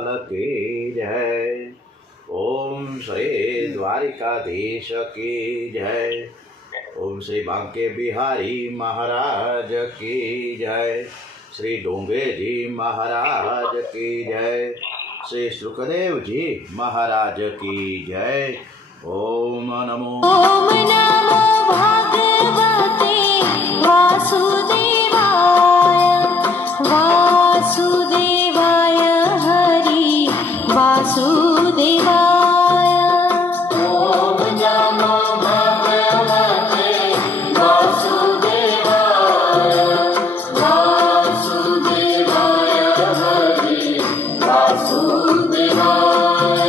लाल की जय। ओम श्री द्वारिकाधीश की जय। ओम श्री बांके बिहारी महाराज की जय। श्री डोंगे जी महाराज की जय। श्री सुखदेव जी महाराज की जय। ओम नमो भगवते वासुदेवाय वासुदेवाय हरि वासुदेवाय। ओम नमो भगवते वासुदेवाय वासुदेवाय हरि वासुदेवाय।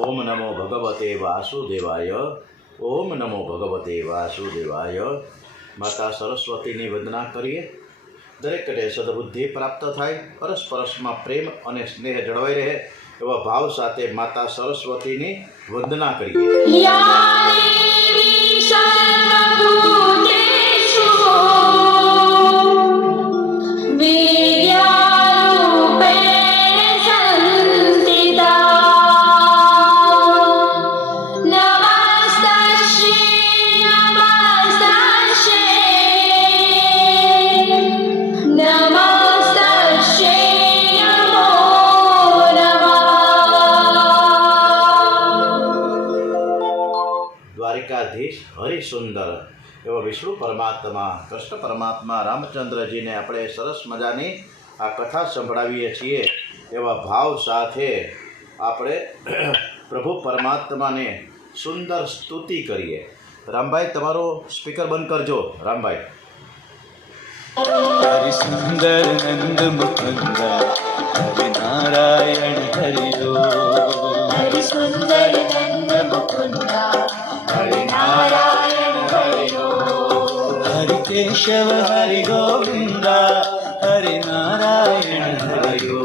ओम नमो भगवते वासुदेवाय। ओम नमो भगवते वासुदेवाय। माता सरस्वतीની વંદના કરીએ। દરેકને સદબુદ્ધિ પ્રાપ્ત થાય, પરસ્પરસમાં પ્રેમ અને સ્નેહ જળવાઈ રહે એવા ભાવ સાથે માતા સરસ્વતીની વંદના કરીએ। દ્વારિકાધીશ હરિસુંદર એવા વિષ્ણુ પરમાત્મા, કૃષ્ણ પરમાત્મા, રામચંદ્રજીને આપણે સરસ મજાની આ કથા સંભળાવીએ છીએ એવા ભાવ સાથે આપણે પ્રભુ પરમાત્માને સુંદર સ્તુતિ કરીએ। રામભાઈ, તમારો સ્પીકર બંધ કરજો। રામભાઈ। हरि सुंदर नंद मुकुंद हरि नारायण हरिओ। हरि सुंदर नंद मुकुंद हरि नारायण हरिओ। हरि केशव हरि गोविंद हरि नारायण हरिओ।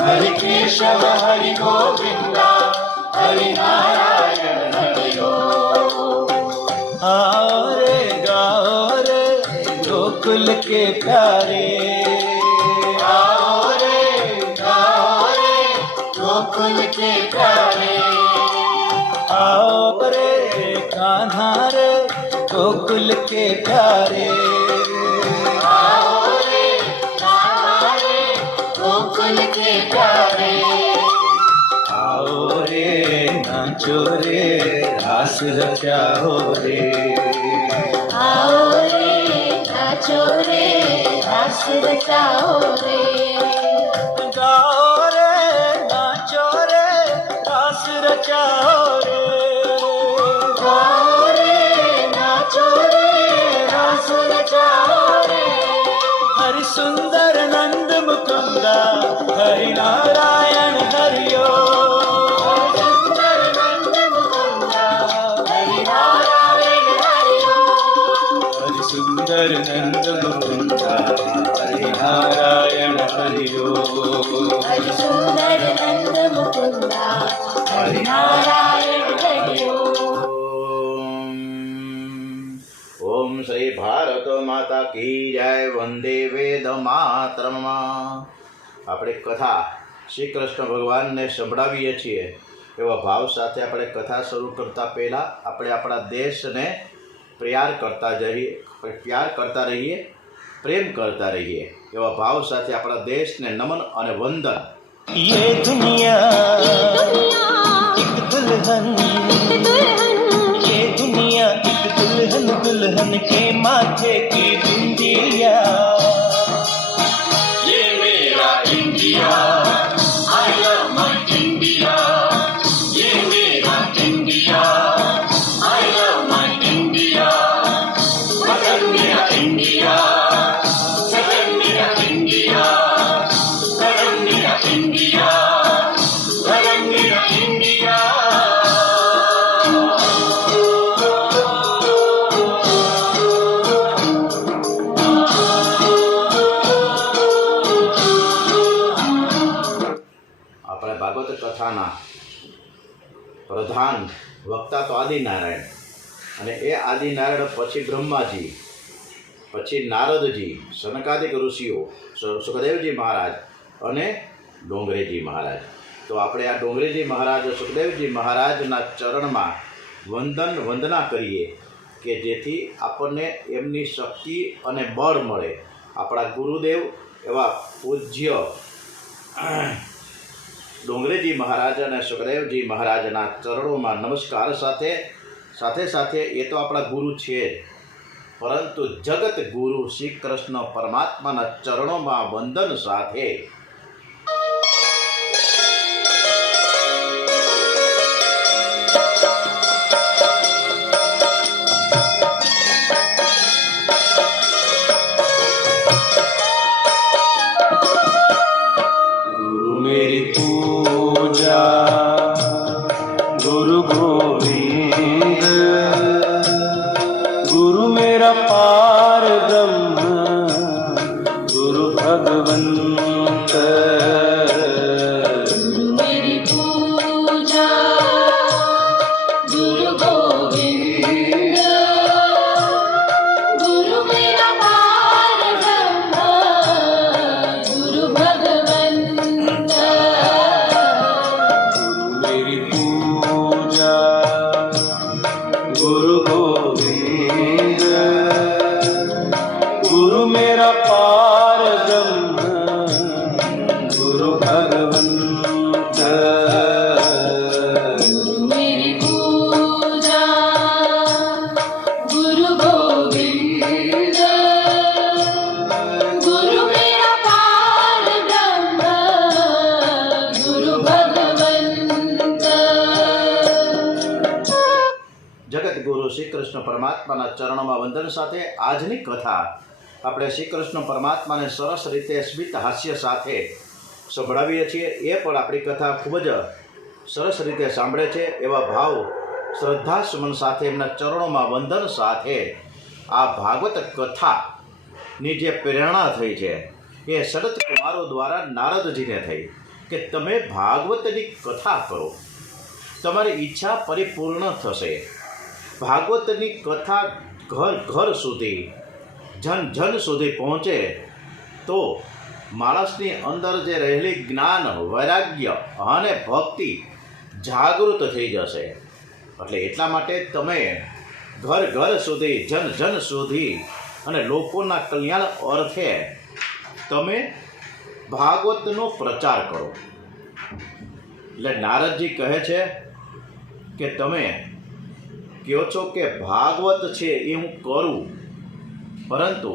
हरि केशव हरि गोविंद हरि नारायण हरिओ। आओ रे गाओ रे गोकुल के प्यारे। आओ रे गाओ रे गोकुल के प्यारे। आओ रे कान्हा रे गोकुल के प्यारे। आओ रे कान्हा रे गोकुल के प्यारे। आओ रे नाचो रे रास रचाओ रे। आओ रे नाचो रे रास रचाओ रे। गाओ रे नाचो रे रास रचाओ रे। गाओ रे नाचो रे रास रचाओ रे। हरि सुंदर नंद मुकुंद हरि नारायण हरिओ। हरि सुंदर नंद मुकुंद हरि नारायण हरिओ। हरि सुंदर नंद मुकुंद हरि नारायण हरिओ। हरि सुंदर नंद मुकुंद हरि नारायण हरिओ। ओम श्री भारत माता की जय। वंदे वेद मातरम। આપણે કથા શ્રી કૃષ્ણ ભગવાનને સંભળાવીએ છીએ એવા ભાવ સાથે આપણે કથા શરૂ કરતા પહેલાં આપણે આપણા દેશને પ્યાર કરતા રહીએ, પ્રેમ કરતા રહીએ એવા ભાવ સાથે આપણા દેશને નમન અને વંદન। ये दुनिया एक दुल्हन, ये दुनिया एक दुल्हन, दुल्हन के माथे की बिंदिया। ये मेरा India, I love my India. ये मेरा India, I love my India. वतन मेरा इंडिया, सदन मेरा इंडिया, धर्म मेरा इंडिया, धर्म मेरा इंडिया। આપણે ભાગવત કથાના પ્રધાન વક્તા તો આદિનારાયણ, અને એ આદિનારાયણ પછી બ્રહ્માજી પછી નારદજી, સનકાદિક ઋષિઓ, સુખદેવજી મહારાજ અને ડોંગરેજી મહારાજ. તો આપણે આ ડોંગરેજી મહારાજ, સુખદેવજી મહારાજના ચરણમાં વંદના કરીએ કે જેથી આપણને એમની શક્તિ અને બળ મળે. આપણા ગુરુદેવ એવા પૂજ્ય ડોંગરેજી મહારાજ અને સુખદેવજી મહારાજના ચરણોમાં નમસ્કાર સાથે સાથે એ તો આપણા ગુરુ છે જ, પરંતુ જગત ગુરુ શ્રી કૃષ્ણ પરમાત્માના ચરણોમાં વંદન સાથે मेरी पूजा गुरु गोविंद, गुरु मेरा पार ब्रह्म, गुरु भगवंत. गुरु मेरी पूजा गुरु गोविंद, गुरु मेरा पार ब्रह्म, गुरु भगवंत. मेरी पूजा गुरु गोविंद, गुरु मेरा पार ब्रह्म, गुरु भगवंत. गुरु मेरी पूजा गुरु गोविंद, गुरु मेरा पार ब्रह्म, गुरु भगवंत. જગત ગુરુ શ્રી કૃષ્ણ પરમાત્માના ચરણોમાં વંદન સાથે આજની કથા આપણે શ્રી કૃષ્ણ પરમાત્માને સરસ રીતે સ્મિત હાસ્ય સાથે સંભળાવીએ છીએ. એ પણ આપણી કથા ખૂબ જ સરસ રીતે સાંભળે છે. એવા ભાવ, શ્રદ્ધા સુમન સાથે એમના ચરણોમાં વંદન સાથે આ ભાગવત કથાની જે પ્રેરણા થઈ છે એ શરદ કુમારો દ્વારા નારદજીને થઈ કે તમે ભાગવતની કથા કરો, તમારી ઈચ્છા પરિપૂર્ણ થશે. ભાગવતની કથા ઘર ઘર સુધી, જન જન સુધી પહોંચે તો માણસની અંદર જે રહેલી જ્ઞાન, વૈરાગ્ય અને ભક્તિ જાગૃત થઈ જશે. એટલે એટલા માટે તમે ઘર ઘર સુધી, જન જન સુધી અને લોકોના કલ્યાણ અર્થે તમે ભાગવતનો પ્રચાર કરો. એટલે નારદજી કહે છે કે તમે કહો છો કે ભાગવત છે એ હું કરું, પરંતુ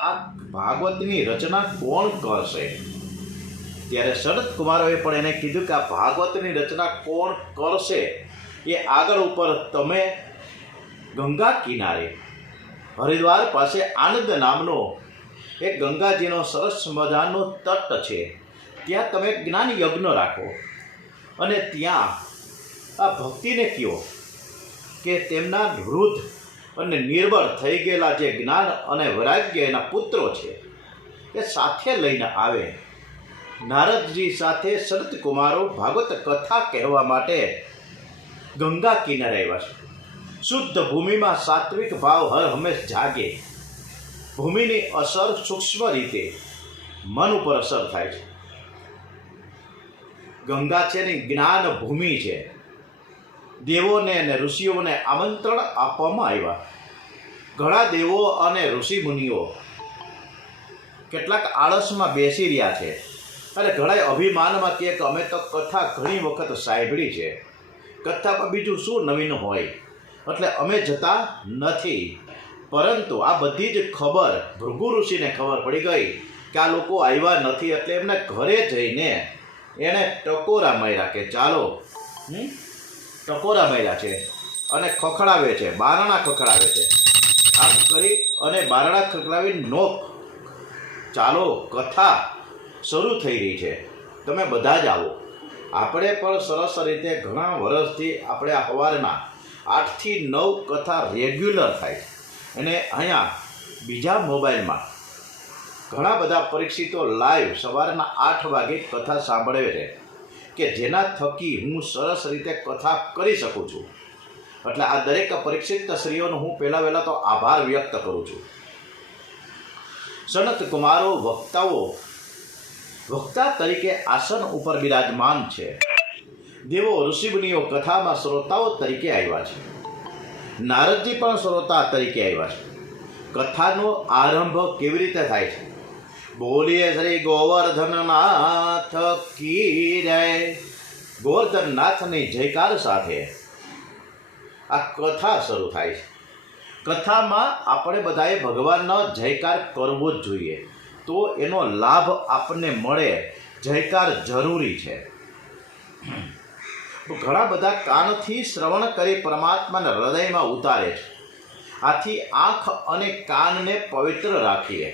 આ ભાગવતની રચના કોણ કરશે? ત્યારે શરદ કુમારોએ પણ એને કીધું કે આ ભાગવતની રચના કોણ કરશે એ આગળ ઉપર તમે ગંગા કિનારે હરિદ્વાર પાસે આનંદ નામનો એક ગંગાજીનો સરસ મજાનો તટ છે, ત્યાં તમે જ્ઞાન યજ્ઞ રાખો અને ત્યાં આ ભક્તિને કહો કે તેમના વૃદ્ધ અને નિર્બળ થઈ ગયેલા જે જ્ઞાન અને વૈરાગ્ય એના પુત્રો છે એ સાથે લઈને આવે. નારદજી સાથે શરદ કુમારો ભાગવત કથા કહેવા માટે ગંગા કિનારે આવ્યા છે. શુદ્ધ ભૂમિમાં સાત્વિક ભાવ હર હંમેશ જાગે. ભૂમિની અસર સૂક્ષ્મ રીતે મન ઉપર અસર થાય છે. ગંગા છે ને જ્ઞાન ભૂમિ છે. દેવોને અને ઋષિઓને આમંત્રણ આપવામાં આવ્યા. ઘણા દેવો અને ઋષિ મુનિઓ કેટલાક આળસમાં બેસી રહ્યા છે અને ઘણા અભિમાનમાં કહે કે અમે તો કથા ઘણી વખત સાંભળી છે, કથામાં બીજું શું નવીન હોય, એટલે અમે જતા નથી. પરંતુ આ બધી જ ખબર ભૃગુ ઋષિને ખબર પડી ગઈ કે આ લોકો આવ્યા નથી, એટલે એમને ઘરે જઈને એણે ટકોરા માર્યા કે ચાલો ટકોરા માર્યા છે અને ખખડાવે છે, બારણા ખખડાવે છે. આમ કરી અને બારણા ખખડાવી નોક, ચાલો કથા શરૂ થઈ રહી છે, તમે બધા જ આવો. આપણે પણ સરસ રીતે ઘણા વર્ષથી આપણે આ સવારના 8 થી 9 કથા રેગ્યુલર થાય અને અહીંયા બીજા મોબાઈલમાં ઘણા બધા પરીક્ષિતો લાઈવ સવારના 8 વાગે કથા સાંભળે છે કે જેના થકી હું સરસ રીતે કથા કરી શકું છું. એટલે આ દરેક પરીક્ષિત શ્રીઓનો હું પહેલાં તો આભાર વ્યક્ત કરું છું સનત કુમારો વક્તા તરીકે આસન ઉપર બિરાજમાન છે. દેવો ઋષિમુનિઓ કથામાં શ્રોતાઓ તરીકે આવ્યા છે. નારદજી પણ શ્રોતા તરીકે આવ્યા છે. કથાનો આરંભ કેવી રીતે થાય છે? બોલીએ શ્રી ગોવર્ધનનાથ કી જય. ગોવર્ધનનાથની જયકાર સાથે આ કથા શરૂ થાય છે. કથામાં આપણે બધાએ ભગવાનનો જયકાર કરવો જ જોઈએ, તો એનો લાભ આપણને મળે. જયકાર જરૂરી છે. ઘણા બધા કાનથી શ્રવણ કરી પરમાત્માના હૃદયમાં ઉતારે છે. આથી આંખ અને કાનને પવિત્ર રાખીએ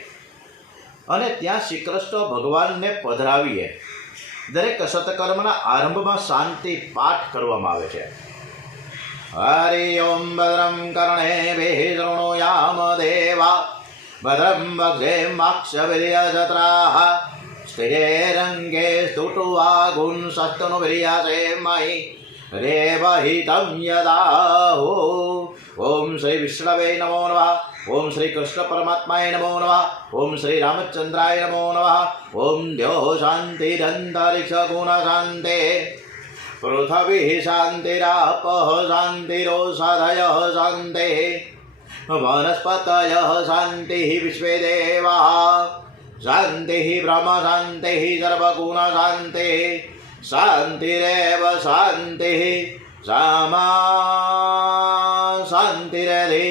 અને ત્યાં શ્રી કૃષ્ણ ભગવાનને પધરાવીએ. દરેક સત્કર્મના આરંભમાં શાંતિ પાઠ કરવામાં આવે છે. હરિ ઓમ ભદ્રમ કર્ણેભિઃ શૃણુયામ દેવા ભદ્રમ વક્ષેમાક્ષભિર્યજત્રાઃ સ્થિરેરંગે સ્તુષ્ટુવાગુંસસ્તનુભિર્યાસેમહિ રેવહિतं યદાહો. ઓમ શ્રી વિષ્ણવે નમો નમઃ. ઓમ શ્રી કૃષ્ણ પરમાત્માય નમો નમઃ. ઓમ શ્રી રામચંદ્રાય નમો નમઃ. ઓમ દ્યો શાંતિરંતરિક્ષ ગુણ શાંતે પૃથ્વી શાંતિરાપઃ શાંતિરોષધયઃ શાંતે વનસ્પતયઃ શાંતિઃ વિશ્વે દેવાઃ શાંતિઃ બ્રહ્મ શાંતિઃ સર્વગુણ શાંતિઃ શાંતિરેવ શાંતિઃ સામા શાંતિરધિ.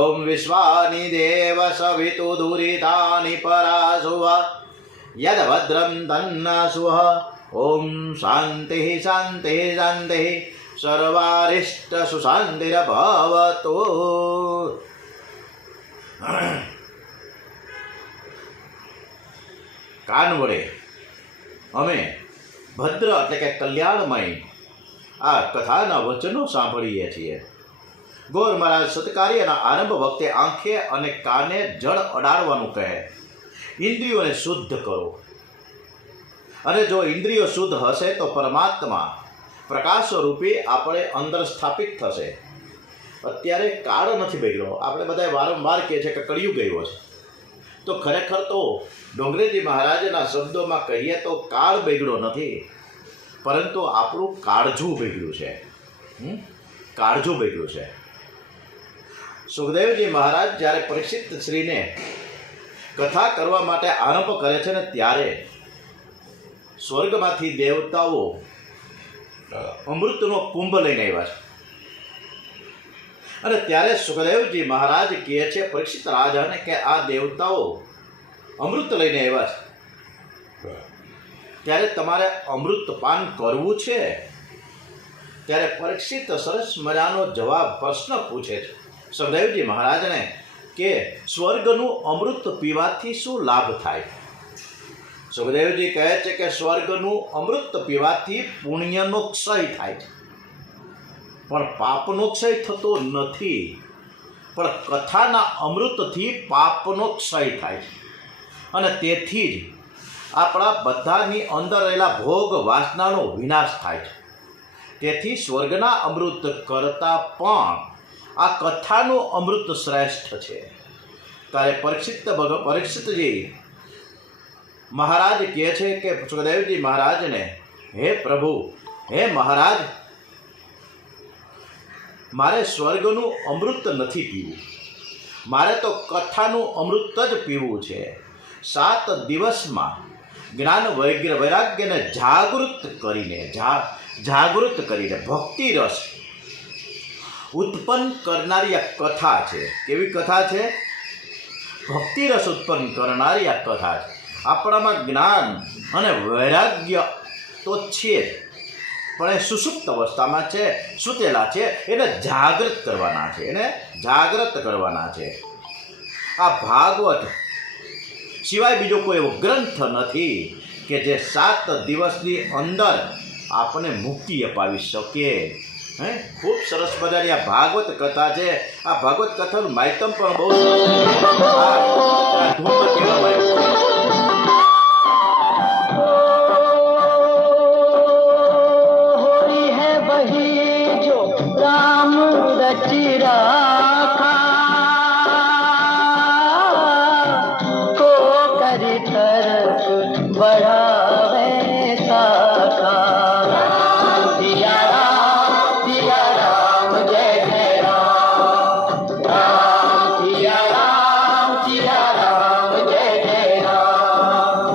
ઓમ વિશ્વાનિ દેવ સવિતુ દુરિતાનિ પરાશુવ યદ્ભદ્રં તન્નાશુઃ. ઓમ શાંતિઃ શાંતિઃ શાંતિઃ સર્વારિષ્ટ સુશાંતિર્ભવતુ. કાન વડે અમે ભદ્ર એટલે કે કલ્યાણમય આ કથાના વચનો સાંભળીએ છીએ. ગોર મહારાજ સત્કાર્યના આરંભ વખતે આંખે અને કાને જળ અડાડવાનું કહે. ઇન્દ્રિયોને શુદ્ધ કરો, અને જો ઇન્દ્રિયો શુદ્ધ હશે તો પરમાત્મા પ્રકાશ રૂપે આપણે અંદર સ્થાપિત થશે. અત્યારે કાળ નથી બગડ્યો. આપણે બધા વારંવાર કહે છે કે કળિયુગ ગયો છે, તો ખરેખર તો ડોંગરેજી મહારાજના શબ્દોમાં કહીએ તો કાળ બગડ્યો નથી, પરંતુ આપણું કાળજું બગડ્યું છે. કાળજું બગડ્યું છે. સુખદેવજી મહારાજ જ્યારે પરીક્ષિત શ્રીને કથા કરવા માટે આરંભ કરે છે ને, ત્યારે સ્વર્ગમાંથી દેવતાઓ અમૃતનો કુંભ લઈને આવ્યા છે. અને ત્યારે સુખદેવજી મહારાજ કહે છે પરીક્ષિત રાજાને કે આ દેવતાઓ અમૃત લઈને આવ્યા છે, ત્યારે તમારે અમૃત પાન કરવું છે. ત્યારે પરીક્ષિત સરસ મજાનો જવાબ પ્રશ્ન પૂછે છે સુખદેવજી મહારાજને કે સ્વર્ગનું અમૃત પીવાથી શું લાભ થાય? સુખદેવજી કહે છે કે સ્વર્ગનું અમૃત પીવાથી પુણ્યનો ક્ષય થાય છે, પણ પાપનો ક્ષય થતો નથી. પણ કથાના અમૃતથી પાપનો ક્ષય થાય છે, અને તેથી જ આપણા બધાની અંદર રહેલા ભોગ વાસનાનો વિનાશ થાય છે. તેથી સ્વર્ગના અમૃત કરતાં પણ આ કથાનું અમૃત શ્રેષ્ઠ છે. ત્યારે પરીક્ષિતજી મહારાજ કહે છે કે સુખદેવજી મહારાજને, હે પ્રભુ, હે મહારાજ, મારે સ્વર્ગનું અમૃત નથી પીવું, મારે તો કથાનું અમૃત જ પીવું છે. 7 દિવસમાં જ્ઞાન વૈરાગ્યને જાગૃત કરીને ભક્તિ રસ ઉત્પન્ન કરનારી આ કથા છે. કેવી કથા છે? ભક્તિ રસ ઉત્પન્ન કરનારી આ કથા છે. આપણામાં જ્ઞાન અને વૈરાગ્ય તો છે જ, પણ એ સુષુપ્ત અવસ્થામાં છે, સૂતેલા છે. એને જાગૃત કરવાના છે. આ ભાગવત સિવાય બીજો કોઈ એવો ગ્રંથ નથી કે જે 7 દિવસની અંદર આપણને મુક્તિ અપાવી શકે. ખૂબ સરસ મજાની આ ભાગવત કથા છે. આ ભાગવત કથાનું માહિતમ પણ બહુ સરસ रच राखा को नरक बढ़ावे साखा सिया राम जय जय राम सिया राम जय जय राम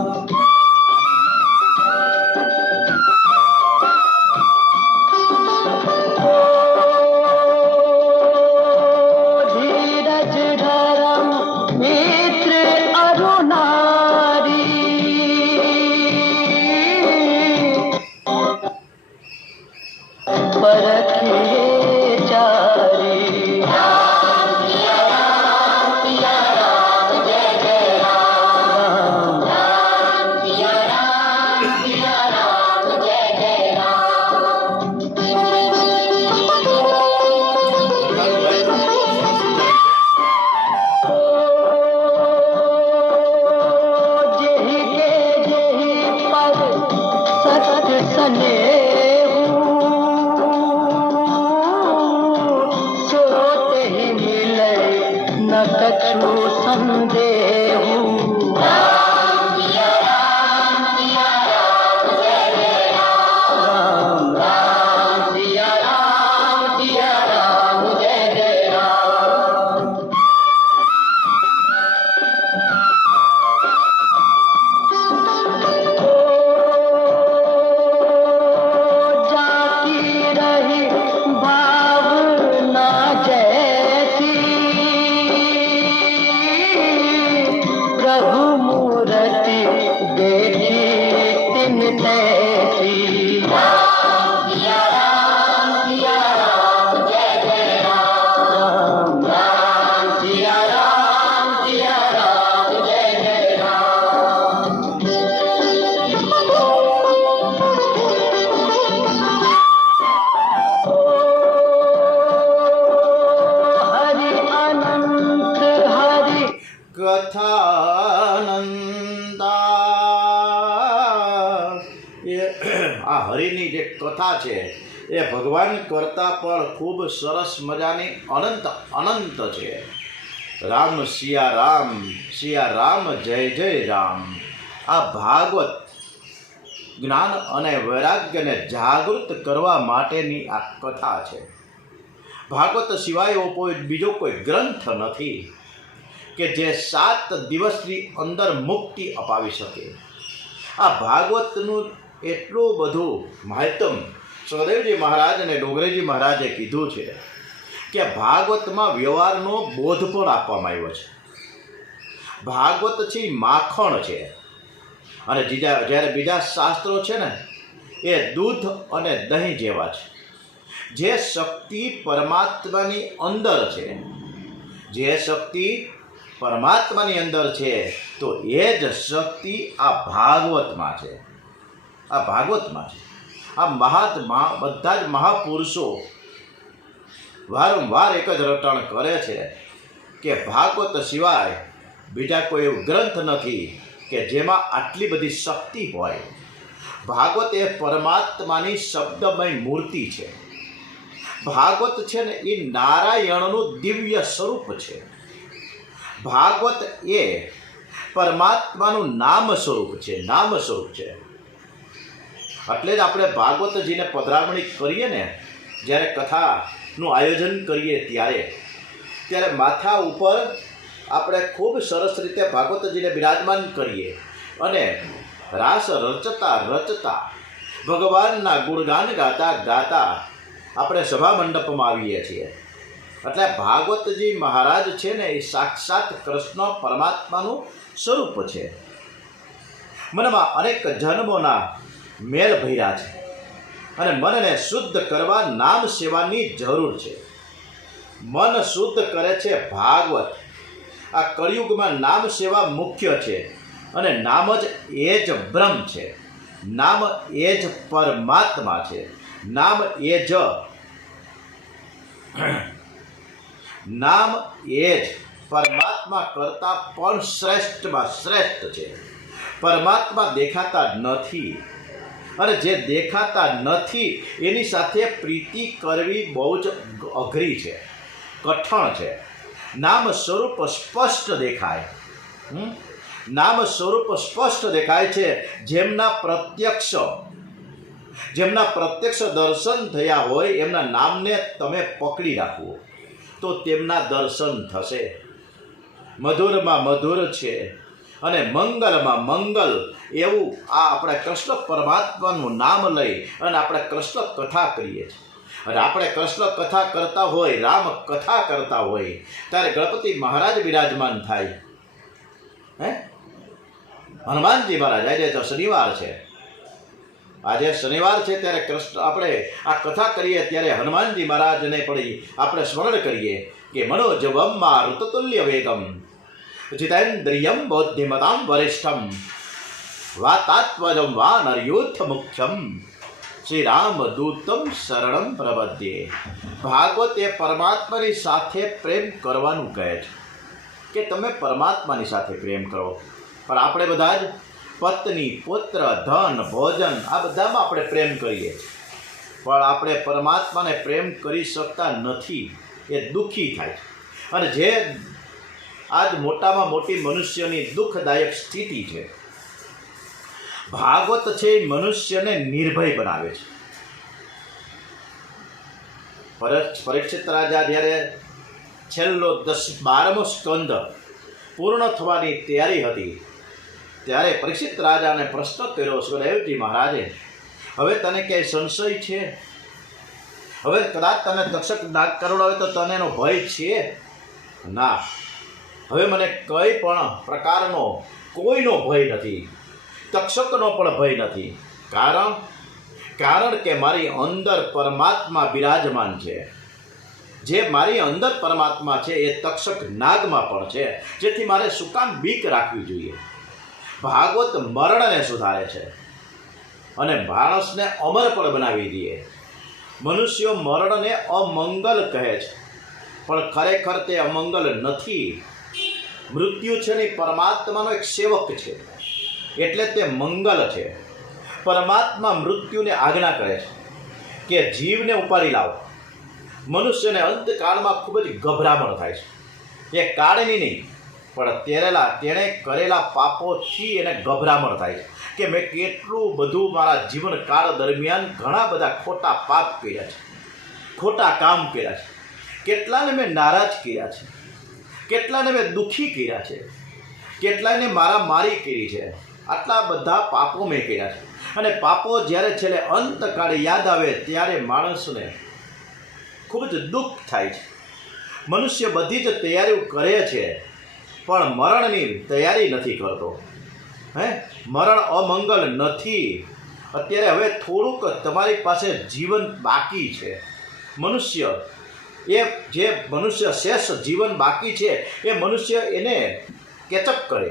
धीरज धर्म मित्र अरुणारी परखिए चारी जेहि के जेहि पद सत स्नेहु सोते ही मिले न कछु संदेहु राम राम सिया राम जय जय राम जाती रही भावना जैसी प्रभु मूर्ति देखी तिन तैसी राम राम सिया राम जय जय राम हरि अनंत हरि કથાનંદા એ આ હરિની જે કથા છે એ ભગવાન કરતાં પણ ખૂબ સરસ મજાની અનંત અનંત છે. રામ સિયા રામ જય જય રામ. આ ભાગવત જ્ઞાન અને વૈરાગ્યને જાગૃત કરવા માટેની આ કથા છે. ભાગવત સિવાય એવો બીજો કોઈ ગ્રંથ નથી કે જે 7 દિવસની અંદર મુક્તિ અપાવી શકે. આ ભાગવતનું એટલું બધું માહિતમ સહદેવજી મહારાજ અને ડોંગરેજી મહારાજે કીધું છે કે ભાગવતમાં વ્યવહારનો બોધ પણ આપવામાં આવ્યો છે. ભાગવત છે ઈ માખણ છે અને જ્યારે બીજા શાસ્ત્રો છે ને એ દૂધ અને દહીં જેવા છે. જે શક્તિ પરમાત્માની અંદર છે, જે શક્તિ પરમાત્માની અંદર છે તો એ જ શક્તિ આ ભાગવતમાં છે. આ ભાગવતમાં છે. આ મહાત્મા બધા જ મહાપુરુષો વારંવાર એક જ રટણ કરે છે કે ભાગવત સિવાય બીજા કોઈ એવું ગ્રંથ નથી કે જેમાં આટલી બધી શક્તિ હોય. ભાગવત એ પરમાત્માની શબ્દમય મૂર્તિ છે. ભાગવત છે ને એ નારાયણનું દિવ્ય સ્વરૂપ છે. ભાગવત એ પરમાત્માનું નામ સ્વરૂપ છે, નામ સ્વરૂપ છે. એટલે જ આપણે ભાગવતજીને પધરામણી કરીએ ને, જ્યારે કથાનું આયોજન કરીએ ત્યારે માથા ઉપર આપણે ખૂબ સરસ રીતે ભાગવતજીને બિરાજમાન કરીએ અને રાસ રચતા રચતા ભગવાનના ગુણગાન ગાતા આપણે સભા મંડપમાં આવીએ છીએ. એટલે ભાગવતજી મહારાજ છે ને એ સાક્ષાત કૃષ્ણ પરમાત્માનું સ્વરૂપ છે. મનમાં અનેક જન્મોના મેલ ભર્યા છે અને મનને શુદ્ધ કરવા નામ સેવાની જરૂર છે. મન શુદ્ધ કરે છે ભાગવત. આ કળિયુગમાં નામ સેવા મુખ્ય છે અને નામ જ એ જ બ્રહ્મ છે. નામ એ જ પરમાત્મા છે. નામ એ જ પરમાત્મા કરતાં પણ શ્રેષ્ઠમાં શ્રેષ્ઠ છે. પરમાત્મા દેખાતા નથી અને જે દેખાતા નથી એની સાથે પ્રીતિ કરવી બહુ જ અઘરી છે, કઠણ છે. નામ સ્વરૂપ સ્પષ્ટ દેખાય, નામ સ્વરૂપ સ્પષ્ટ દેખાય છે. જેમના પ્રત્યક્ષ દર્શન થયા હોય એમના નામને તમે પકડી રાખવો તો તેમના દર્શન થશે. મધુરમાં મધુર છે અને મંગલમાં મંગલ એવું આ આપણે કૃષ્ણ પરમાત્માનું નામ લઈ અને આપણે કૃષ્ણ કથા કરીએ છીએ. અને આપણે કૃષ્ણ કથા કરતા હોય, રામ કથા કરતા હોય ત્યારે ગણપતિ મહારાજ બિરાજમાન થાય. હનુમાનજી મહારાજ, આજે તો શનિવાર છે, આજે શનિવાર છે ત્યારે કૃષ્ણ આપણે આ કથા કરીએ ત્યારે હનુમાનજી મહારાજને પણ આપણે સ્મરણ કરીએ કે મનોજવમ મારુતતુલ્ય વેગમ જીતેન્દ્રિયમ બૌદ્ધિમતામ વરિષ્ઠમ વાતાત્વજમ વાનરયુથ મુખ્યમ શ્રી રામદૂતમ શરણમ પ્રપદ્યે. ભાગવત એ પરમાત્માની સાથે પ્રેમ કરવાનું કહે છે કે તમે પરમાત્માની સાથે પ્રેમ કરો. પણ આપણે બધા જ પત્ની, પુત્ર, ધન, ભોજન આ બધામાં આપણે પ્રેમ કરીએ છીએ, પણ આપણે પરમાત્માને પ્રેમ કરી શકતા નથી. એ દુઃખી થાય. અને જે આજ મોટામાં મોટી મનુષ્યની દુઃખદાયક સ્થિતિ છે, ભાગવત છે એ મનુષ્યને નિર્ભય બનાવે છે. પરીક્ષિત રાજા જ્યારે છેલ્લો 12મો સ્કંદ પૂર્ણ થવાની તૈયારી હતી ત્યારે પરીક્ષિત રાજાને પ્રશ્ન કર્યો, સુખદેવજી મહારાજે, હવે તને ક્યાંય સંશય છે? હવે કદાચ તને તક્ષક નાગ કરોડાવે તો તને એનો ભય છે? ના, હવે મને કંઈ પણ પ્રકારનો કોઈનો ભય નથી, તક્ષકનો પણ ભય નથી. કારણ કે મારી અંદર પરમાત્મા બિરાજમાન છે. જે મારી અંદર પરમાત્મા છે એ તક્ષક નાગમાં પણ છે, જેથી મારે શું કામ બીક રાખવી જોઈએ? ભાગવત મરણને સુધારે છે અને માણસને અમર પણ બનાવી દે. મનુષ્યો મરણને અમંગલ કહે છે, પણ ખરેખર તે અમંગલ નથી. મૃત્યુ છે ને પરમાત્માનો એક સેવક છે, એટલે તે મંગલ છે. પરમાત્મા મૃત્યુને આજ્ઞા કરે છે કે જીવને ઉપાડી લાવો. મનુષ્યને અંતકાળમાં ખૂબ જ ગભરામણ થાય છે. એ કાળની નહીં, પણ તેણે કરેલા પાપોથી એને ગભરામણ થાય છે કે મેં કેટલું બધું મારા જીવનકાળ દરમિયાન ઘણા બધા ખોટા પાપ કર્યા છે, ખોટા કામ કર્યા છે, કેટલાને મેં નારાજ કર્યા છે, કેટલાને મેં દુઃખી કર્યા છે, કેટલાને મારી કરી છે. આટલા બધા પાપો મેં કર્યા છે. અને પાપો જ્યારે છેલ્લે અંતકાળે યાદ આવે ત્યારે માણસને ખૂબ જ દુઃખ થાય છે. મનુષ્ય બધી જ તૈયારીઓ કરે છે, પણ મરણની તૈયારી નથી કરતો. મરણ અમંગલ નથી. અત્યારે હવે થોડુંક તમારી પાસે જીવન બાકી છે. જે મનુષ્ય શેષ જીવન બાકી છે એ મનુષ્ય એને કેચઅપ કરે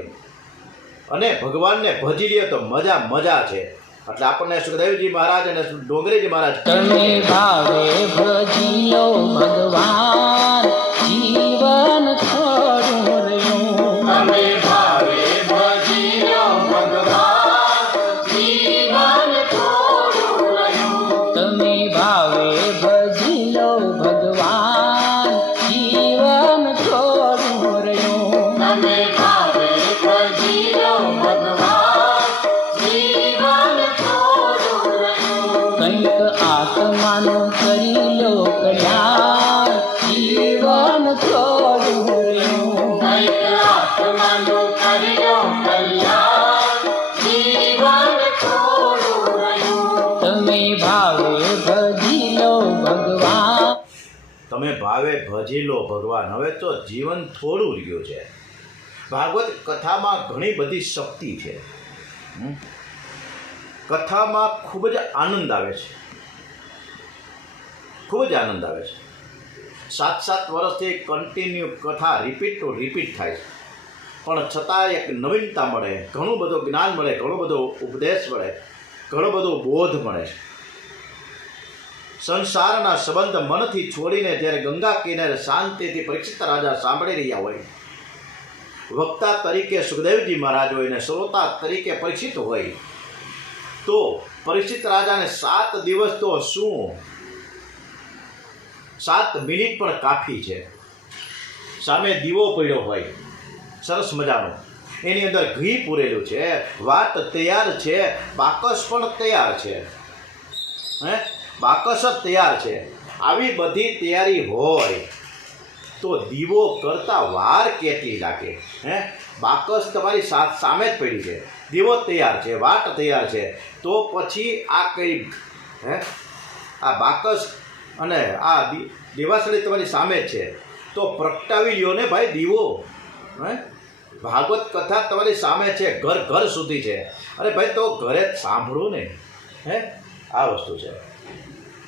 અને ભગવાનને ભજી લે તો મજા છે. એટલે આપણને સુખદેવજી મહારાજ અને ડોંગરેજી મહારાજ, તમે ભાવે ભજી લો ભગવાન, જીવન થોડું રહ્યું. તમે ભાવે ભજી લો ભગવાન, જીવન થોડું રહ્યું. તમે ભાવે ભજી લો ભગવાન, જીવન થોડું રહ્યું. તમે ભાવે ભજી લો ભગવાન, જીવન થોડું રહ્યું. કંઈક આત્માનું કરી લો કલ્યાણ, જીવન થોડું રહ્યું. કંઈક આત્માનું કરી લો કલ્યાણ, જીવન થોડું રહ્યું. તમે ભાવે ભજી લો ભગવાન. તમે ભાવે ભજી લો ભગવાન. હવે તો જીવન થોડું રહ્યું છે. ભાગવત કથામાં ઘણી બધી શક્તિ છે. કથામાં ખૂબ જ આનંદ આવે છે, ખૂબ જ આનંદ આવે છે. 7 વર્ષથી કન્ટિન્યુ કથા રિપીટ થાય છે, પણ છતાં એક નવીનતા મળે, ઘણું બધું જ્ઞાન મળે, ઘણો બધો ઉપદેશ મળે, ઘણો બધો બોધ મળે છે. સંસારના સંબંધ મનથી છોડીને જ્યારે ગંગા કિનારે શાંતિથી પરીક્ષિત રાજા સાંભળી રહ્યા હોય, વક્તા તરીકે સુખદેવજી મહારાજ હોય ને શ્રોતા તરીકે પરીક્ષિત હોય, તો પરીક્ષિત રાજાને 7 દિવસ તો શું 7 મિનિટ પણ કાફી છે. સામે દીવો પડ્યો હોય સરસ મજાનો, એની અંદર ઘી પૂરેલું છે, વાટ તૈયાર છે, બાકસ પણ તૈયાર છે, બાકસ જ તૈયાર છે. આવી બધી તૈયારી હોય તો દીવો કરતા વાર કેટલી લાગે? બાકસ તમારી સામે જ પડી છે, દીવો તૈયાર છે, વાટ તૈયાર છે, તો પછી આ કઈ આ બાકસ અને આ દેવાસળી તમારી સામે જ છે, તો પ્રગટાવી લ્યો ને ભાઈ દીવો. ભાગવત કથા તમારી સામે છે, ઘર ઘર સુધી છે. અરે ભાઈ તો ઘરે જ સાંભળો ને. આ વસ્તુ છે.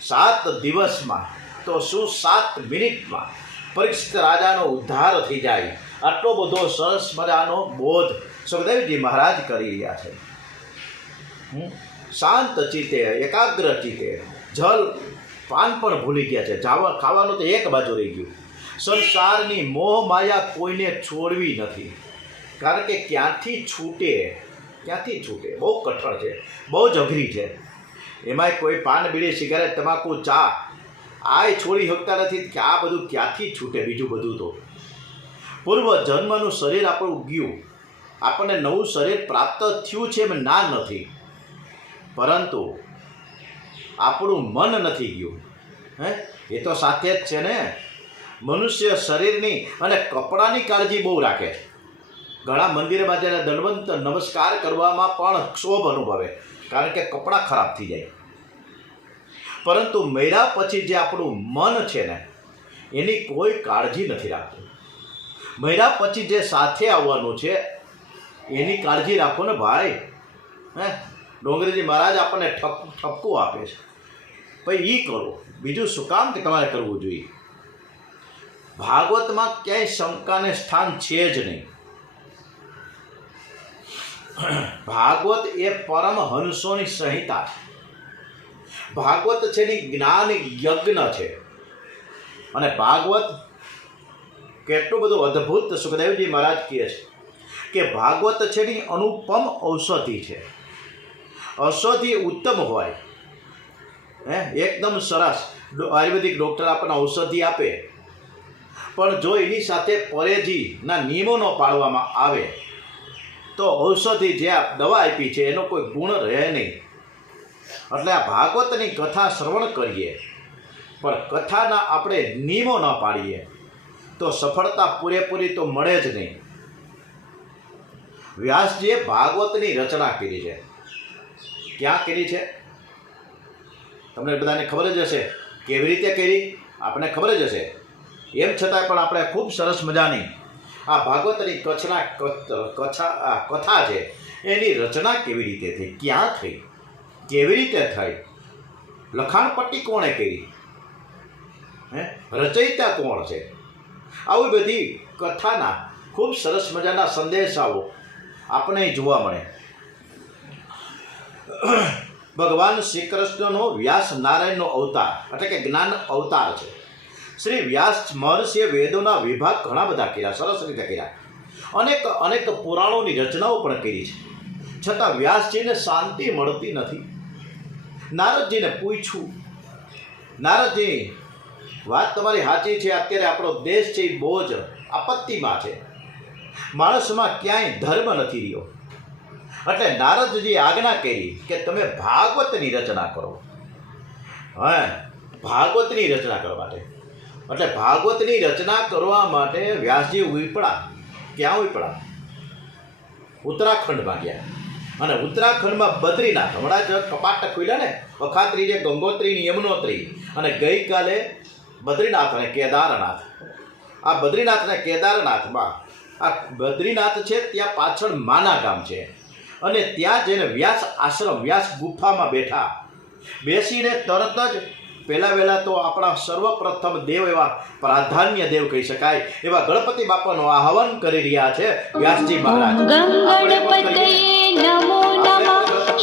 7 દિવસમાં તો શું 7 મિનિટમાં પરીક્ષિત રાજાનો ઉદ્ધાર થઈ જાય, આટલો બધો સરસ મજાનો બોધ સુખદેવજી મહારાજ કરી રહ્યા છે. શાંત ચિત્તે, એકાગ્ર ચિત્તે, જલ પાન પણ ભૂલી ગયા છે, ખાવાનું તો એક બાજુ રહી ગયું. સંસારની મોહ માયા કોઈને છોડવી નથી, કારણ કે ક્યાંથી છૂટે? બહુ કઠણ છે, બહુ જ અઘરી છે. એમાંય કોઈ પાન, બીડી, સિગારેટ, તમાકુ, ચા આ છોડી શકતા નથી કે આ બધું ક્યાંથી છૂટે? બીજું બધું તો પૂર્વ જન્મનું શરીર આપણું ગયું, આપણને નવું શરીર પ્રાપ્ત થયું છે એમ ના નથી, પરંતુ આપણું મન નથી ગયું. એ તો સાથે જ છે ને. મનુષ્ય શરીરની અને કપડાની કાળજી બહુ રાખે. ઘણા મંદિરમાં જ્યારે દંડવત નમસ્કાર કરવામાં પણ ક્ષોભ અનુભવે, કારણ કે કપડાં ખરાબ થઈ જાય. પરંતુ મર્યા પછી જે આપણું મન છે ને, એની કોઈ કાળજી નથી રાખતું. મર્યા પછી જે સાથે આવવાનું છે એની કાળજી રાખો ને ભાઈ. ડોંગરીજી મહારાજ આપણને ઠપકો આપે છે, ભાઈ એ કરો, બીજું શું કામ કે તમારે કરવું જોઈએ? ભાગવતમાં ક્યાંય શંકાને સ્થાન છે જ નહીં. ભાગવત એ પરમહંસોની સંહિતા છે. ભાગવત છે ની જ્ઞાન યજ્ઞ છે. અને ભાગવત કેટલું બધું અદ્ભુત સુખદેવજી મહારાજ કહે છે કે ભાગવત છે ની અનુપમ ઔષધિ છે. ઔષધિ ઉત્તમ હોય, એકદમ સરસ. આયુર્વેદિક ડૉક્ટર આપણને ઔષધિ આપે, પણ જો એની સાથે પરેજીના નિયમો ન પાળવામાં આવે તો ઔષધિ જે આ દવા આપી છે એનો કોઈ ગુણ રહે નહીં. એટલે આ ભાગવતની કથા શ્રવણ કરીએ પણ કથાના આપણે નિયમો ન પાડીએ તો સફળતા પૂરેપૂરી તો મળે જ નહીં. વ્યાસજીએ ભાગવતની રચના કરી છે. ક્યાં કરી છે? તમને બધાને ખબર જ હશે. કેવી રીતે કરી આપણને ખબર જ હશે. એમ છતાંય પણ આપણે ખૂબ સરસ મજાની આ ભાગવતની કથા છે એની રચના કેવી રીતે થઈ, ક્યાં થઈ, કેવી રીતે થઈ, લખાણ પટ્ટી કોણે કરી, રચયિતા કોણ છે, આવી બધી કથાના ખૂબ સરસ મજાના સંદેશાઓ આપણે જોવા મળે. ભગવાન શ્રી કૃષ્ણનો વ્યાસ નારાયણનો અવતાર એટલે કે જ્ઞાન અવતાર છે. શ્રી વ્યાસ મહર્ષિએ વેદોના વિભાગ ઘણા બધા કર્યા, સરસ રીતે કર્યા. અનેક પુરાણોની રચનાઓ પણ કરી છે. છતાં વ્યાસજીને શાંતિ મળતી નથી. નારદજીને પૂછ્યું, નારદજી વાત તમારી સાચી છે, અત્યારે આપણો દેશ છે એ બહુ જ આપત્તિમાં છે, માણસમાં ક્યાંય ધર્મ નથી રહ્યો. એટલે નારદજી આજ્ઞા કરી કે તમે ભાગવતની રચના કરો. ભાગવતની રચના કરવા માટે, એટલે ભાગવતની રચના કરવા માટે વ્યાસજી ઉપડ્યા. ક્યાં ઉપડ્યા? ઉત્તરાખંડમાં ગયા. અને ઉત્તરાખંડમાં બદ્રીનાથ, હમણાં જ કપાટ ખુલ્યા ને, અખાત્રી જે ગંગોત્રી યમનોત્રી, અને ગઈકાલે બદ્રીનાથ અને કેદારનાથ. આ બદ્રીનાથ અને કેદારનાથમાં આ બદ્રીનાથ છે ત્યાં પાછળ માના ગામ છે, અને ત્યાં જઈને વ્યાસ આશ્રમ, વ્યાસ ગુફામાં બેઠા. બેસીને તરત જ પહેલાં તો આપણા સર્વપ્રથમ દેવ એવા પ્રાધાન્ય દેવ કહી શકાય એવા ગણપતિ બાપાનું આહવાન કરી રહ્યા છે વ્યાસજી મહારાજ. ગણપતયે નમો નમઃ,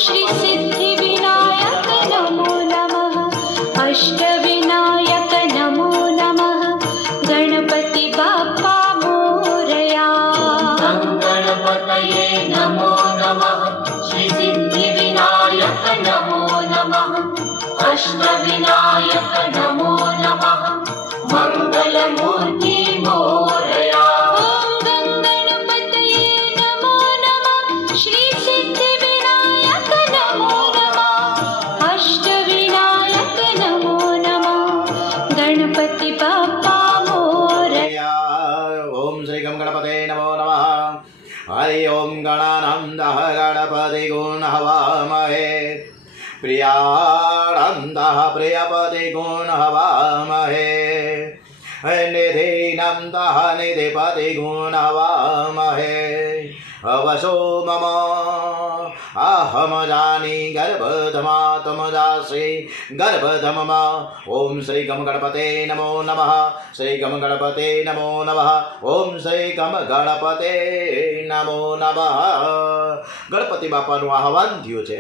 શ્રી સિદ્ધિ વિનાયક નમો નમઃ, અષ્ટ વિનાયક નમો નમઃ, ગણપતિ બાપા મોરયા. ગણપતયે નમો નમઃ, શ્રી સિદ્ધિ વિનાયક નમો નમઃ, અષ્ટ વિનાયક નમો નમઃ, મંગલ મૂર્તિ મોરયા. ઓમ ગણપતયે નમો गणपति गुण हवामहे प्रियानन्दः प्रियपति गुण हवामहे निधिनन्दः निधिपति गुण हवामहे अवसो मम अहम जानी गर्भधमा तम जासि गर्भधम ओम श्री गम गणपते नमो नमः श्री गम गणपते नमो नमः ओम श्री गम गणपते नमो नमः गणपति बापाનું આહવાન થયું છે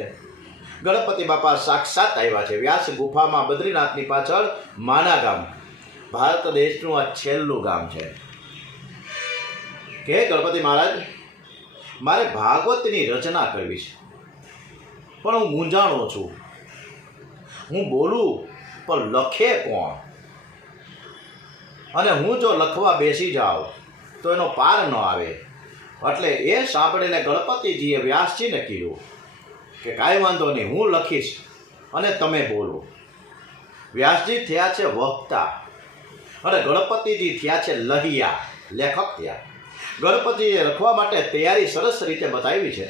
ગણપતિ બાપા સાક્ષાત આવ્યા છે વ્યાસ ગુફામાં બદ્રીનાથની પાછળ માના ગામ ભારત દેશનું આ છેલ્લું ગામ છે કે ગણપતિ મહારાજ મારે ભાગવતની રચના કરવી છે પણ હું મૂંઝાણો છું હું બોલું પણ લખે કોણ અને હું જો લખવા બેસી જાઉં તો એનો પાર ન આવે એટલે એ સાંભળીને ગણપતિજીએ વ્યાસજીને કીધું કે કાંઈ વાંધો નહીં હું લખીશ અને તમે બોલો વ્યાસજી થયા છે વક્તા અને ગણપતિજી થયા છે લહિયા લેખક થયા ગણપતિએ લખવા માટે તૈયારી સરસ રીતે બતાવી છે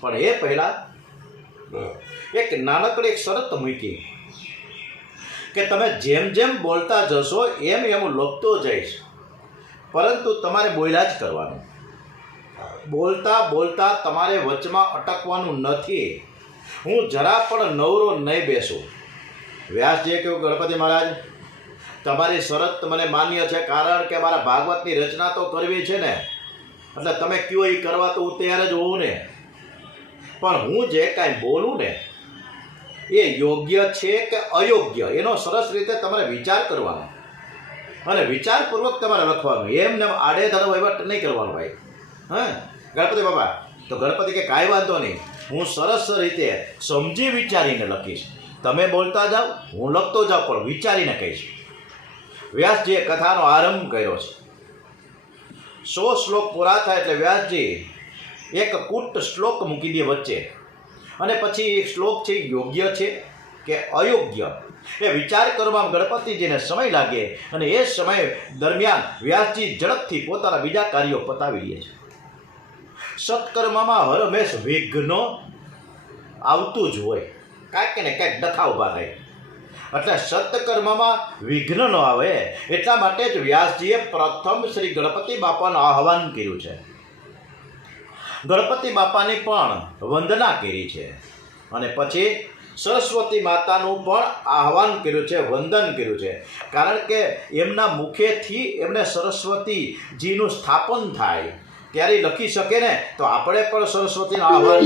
પણ એ પહેલાં એક નાનકડી એક શરત મૂકી કે તમે જેમ જેમ બોલતા જશો એમ એમ હું લખતો જઈશ પરંતુ તમારે બોલ્યા જ કરવાનું બોલતા બોલતા તમારે વચમાં અટકવાનું નથી હું જરા પણ નવરો નહીં બેસું વ્યાસજીએ કહ્યું ગણપતિ મહારાજ તમારી શરત મને માન્ય છે કારણ કે મારા ભાગવતની રચના તો કરવી છે ને એટલે તમે કયો એ કરવા તો હું તૈયાર જ હોઉં ને પણ હું જે કાંઈ બોલું ને એ યોગ્ય છે કે અયોગ્ય એનો સરસ રીતે તમારે વિચાર કરવાનો અને વિચારપૂર્વક તમારે લખવાનું એમને આડેધડ વહીવટ નહીં કરવાનો ભાઈ હા ગણપતિ બાપા તો ગણપતિ કે કાંઈ વાંધો નહીં હું સરસ રીતે સમજી વિચારીને લખીશ તમે બોલતા જાઓ હું લખતો જાઉં પણ વિચારીને કહીશ વ્યાસજીએ કથાનો આરંભ કર્યો છે 100 શ્લોક પૂરા થાય એટલે વ્યાસજી એક કૂટ શ્લોક મૂકી દે વચ્ચે અને પછી એક શ્લોક છે યોગ્ય છે કે અયોગ્ય એ વિચાર કરવામાં ગણપતિજીને સમય લાગે અને એ સમય દરમિયાન વ્યાસજી ઝડપથી પોતાના બીજા કાર્યો પતાવી લે છે સત્કર્મમાં હરમેશ વિઘ્નો આવતું જ હોય કાંઈક ને કાંઈક ડખા ઊભા થાય એટલે સત્કર્મમાં વિઘ્ન ન આવે એટલા માટે જ વ્યાસજીએ પ્રથમ શ્રી ગણપતિ બાપાનું આહવાન કર્યું છે ગણપતિ બાપાની પણ વંદના કરી છે અને પછી સરસ્વતી માતાનું પણ આહવાન કર્યું છે વંદન કર્યું છે કારણ કે એમના મુખેથી એમને સરસ્વતીજીનું સ્થાપન થાય ત્યારે લખી શકે ને તો આપણે પણ સરસ્વતીનું આહવાન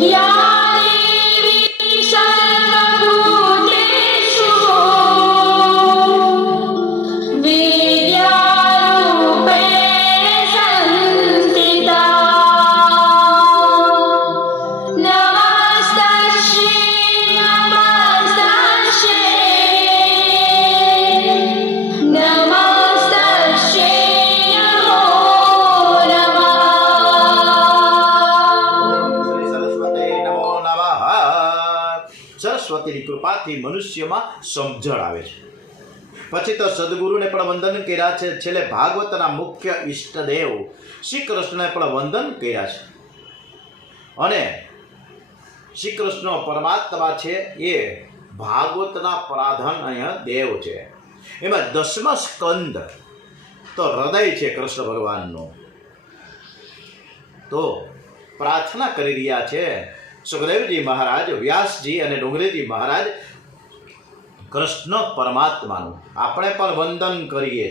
સરસ્વતીની કૃપાથી મનુષ્યમાં સમજણ આવે છે પછી તો સદગુરુને પણ વંદન કર્યા છે છેલ્લે ભાગવતના મુખ્ય ઈષ્ટદેવ શ્રી કૃષ્ણને પણ વંદન કર્યા છે અને શ્રી કૃષ્ણ પરમાત્મા છે એ ભાગવતના પ્રાધાન્ય દેવ છે એમાં 10મા સ્કંદ તો હૃદય છે કૃષ્ણ ભગવાનનું તો પ્રાર્થના કરી રહ્યા છે સુખદેવજી મહારાજ વ્યાસજી અને ડુંગરીજી મહારાજ કૃષ્ણ પરમાત્માનું આપણે પણ વંદન કરીએ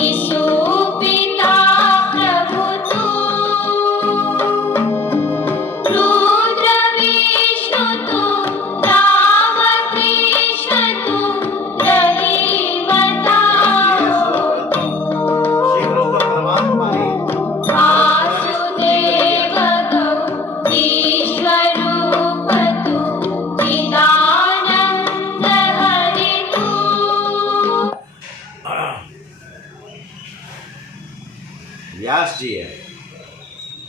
Isupi વ્યાસજીએ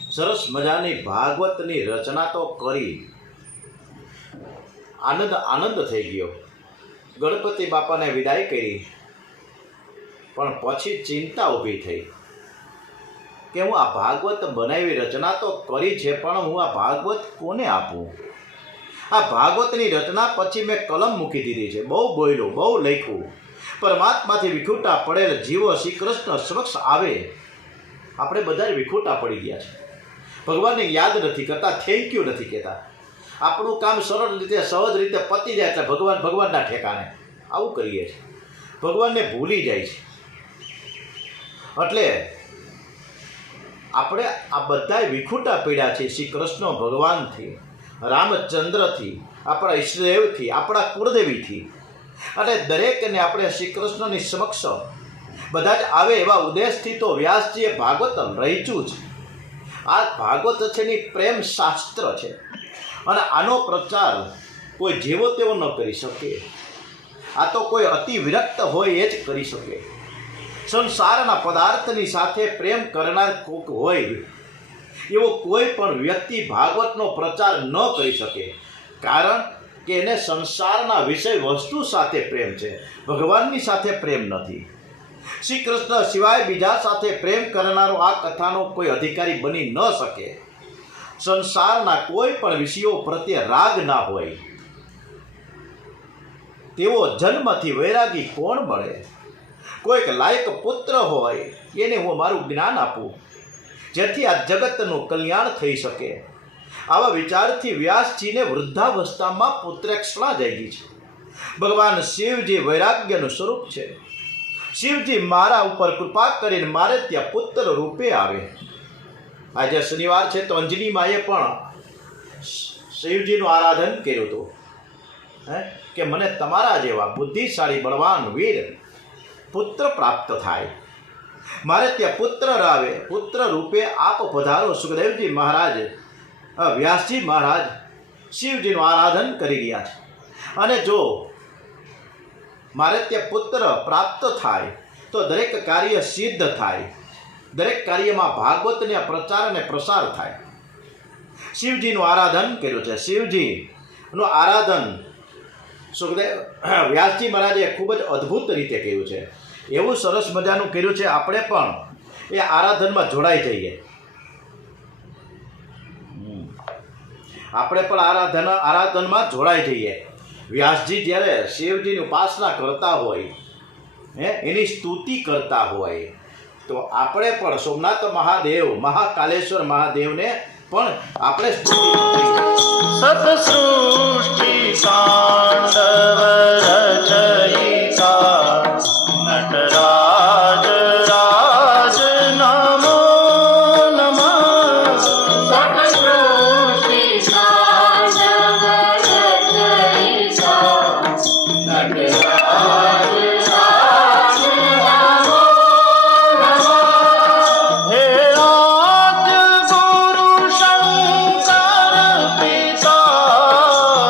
સરસ મજાની ભાગવતની રચના તો કરી, આનંદ થઈ ગયો, ગણપતિ બાપાને વિદાય કરી, પણ પછી ચિંતા ઊભી થઈ કે હું આ ભાગવત બનાવી રચના તો કરી છે, પણ હું આ ભાગવત કોને આપું? આ ભાગવતની રચના પછી મેં કલમ મૂકી દીધી છે, બહુ બોલ્યો, બહુ લખ્યું, પરમાત્માથી વિખૂટા પડેલ જીવો શ્રી કૃષ્ણ સમક્ષ આવે, આપણે બધા વિખૂટા પડી ગયા છે, ભગવાનને યાદ નથી કરતા, થેન્ક યુ નથી કહેતા, આપણું કામ સરળ રીતે સહજ રીતે પતી જાય એટલે ભગવાનના ઠેકાણે આવું કરીએ છીએ, ભગવાનને ભૂલી જાય છે. એટલે આપણે આ બધાય વિખૂટા પડ્યા છે શ્રી કૃષ્ણ ભગવાનથી, રામચંદ્રથી, આપણા ઈષ્ટદેવથી, આપણા કુળદેવીથી, અને દરેકને આપણે શ્રી કૃષ્ણની સમક્ષ બધા જ આવે એવા ઉદ્દેશથી તો વ્યાસજીએ ભાગવત રચ્યું છે. આ ભાગવત છે ને પ્રેમ શાસ્ત્ર છે, અને આનો પ્રચાર કોઈ જેવો તેવો ન કરી શકે. આ તો કોઈ અતિ વિરક્ત હોય એ જ કરી શકે. સંસારના પદાર્થની સાથે પ્રેમ કરનાર કોક હોય એવો કોઈ પણ વ્યક્તિ ભાગવતનો પ્રચાર ન કરી શકે, કારણ કે એને સંસારના વિષય વસ્તુ સાથે પ્રેમ છે, ભગવાનની સાથે પ્રેમ નથી. શ્રી કૃષ્ણ સિવાય બીજા સાથે પ્રેમ કરનારો આ કથાનો કોઈ અધિકારી બની ન શકે. સંસારના કોઈ પણ વિષયો પ્રત્યે રાગ ના હોય તેવો જન્મથી વૈરાગી કોણ મળે? કોઈક લાયક પુત્ર હોય એને હું મારું જ્ઞાન આપું, જેથી આ જગતનું કલ્યાણ થઈ શકે. આવા વિચારથી વ્યાસજીને વૃદ્ધાવસ્થામાં પુત્રેક્ષણા જાગી છે. ભગવાન શિવજી વૈરાગ્યનું સ્વરૂપ છે. શિવજી મારા ઉપર કૃપા કરીને મારે ત્યાં પુત્ર રૂપે આવે. આજે શનિવાર છે તો અંજની માએ પણ શિવજીનું આરાધન કર્યું હતું કે મને તમારા જેવા બુદ્ધિશાળી બળવાન વીર પુત્ર પ્રાપ્ત થાય, મારે ત્યાં પુત્ર આવે, પુત્ર રૂપે આપ પધારો. સુખદેવજી મહારાજ, વ્યાસજી મહારાજ શિવજીનું આરાધન કરી રહ્યા છે, અને જો મારે ત્યાં પુત્ર પ્રાપ્ત થાય તો દરેક કાર્ય સિદ્ધ થાય, દરેક કાર્યમાં ભાગવતને પ્રચાર અને પ્રસાર થાય. શિવજીનું આરાધન કર્યું છે. શિવજીનું આરાધન સુખદેવ વ્યાસજી મહારાજે ખૂબ જ અદ્ભુત રીતે કર્યું છે. એવું સરસ મજાનું કર્યું છે, આપણે પણ એ આરાધનમાં જોડાઈ જઈએ. આપણે પણ આરાધનમાં જોડાઈ જઈએ. વ્યાસજી જ્યારે શિવજીની ઉપાસના કરતા હોય, એની સ્તુતિ કરતા હોય, તો આપણે પણ સોમનાથ મહાદેવ, મહાકાલેશ્વર મહાદેવને પણ આપણે સ્તુતિ સતસૃષ્ટિ તાંડવ રચયિતા નટરાજ રાજ નમો નમઃ. સતસૃષ્ટિ તાંડવ રચયિતા નટરાજ રાજ નમો નમઃ. હે આદ્ય ગુરુ શંકર પિતા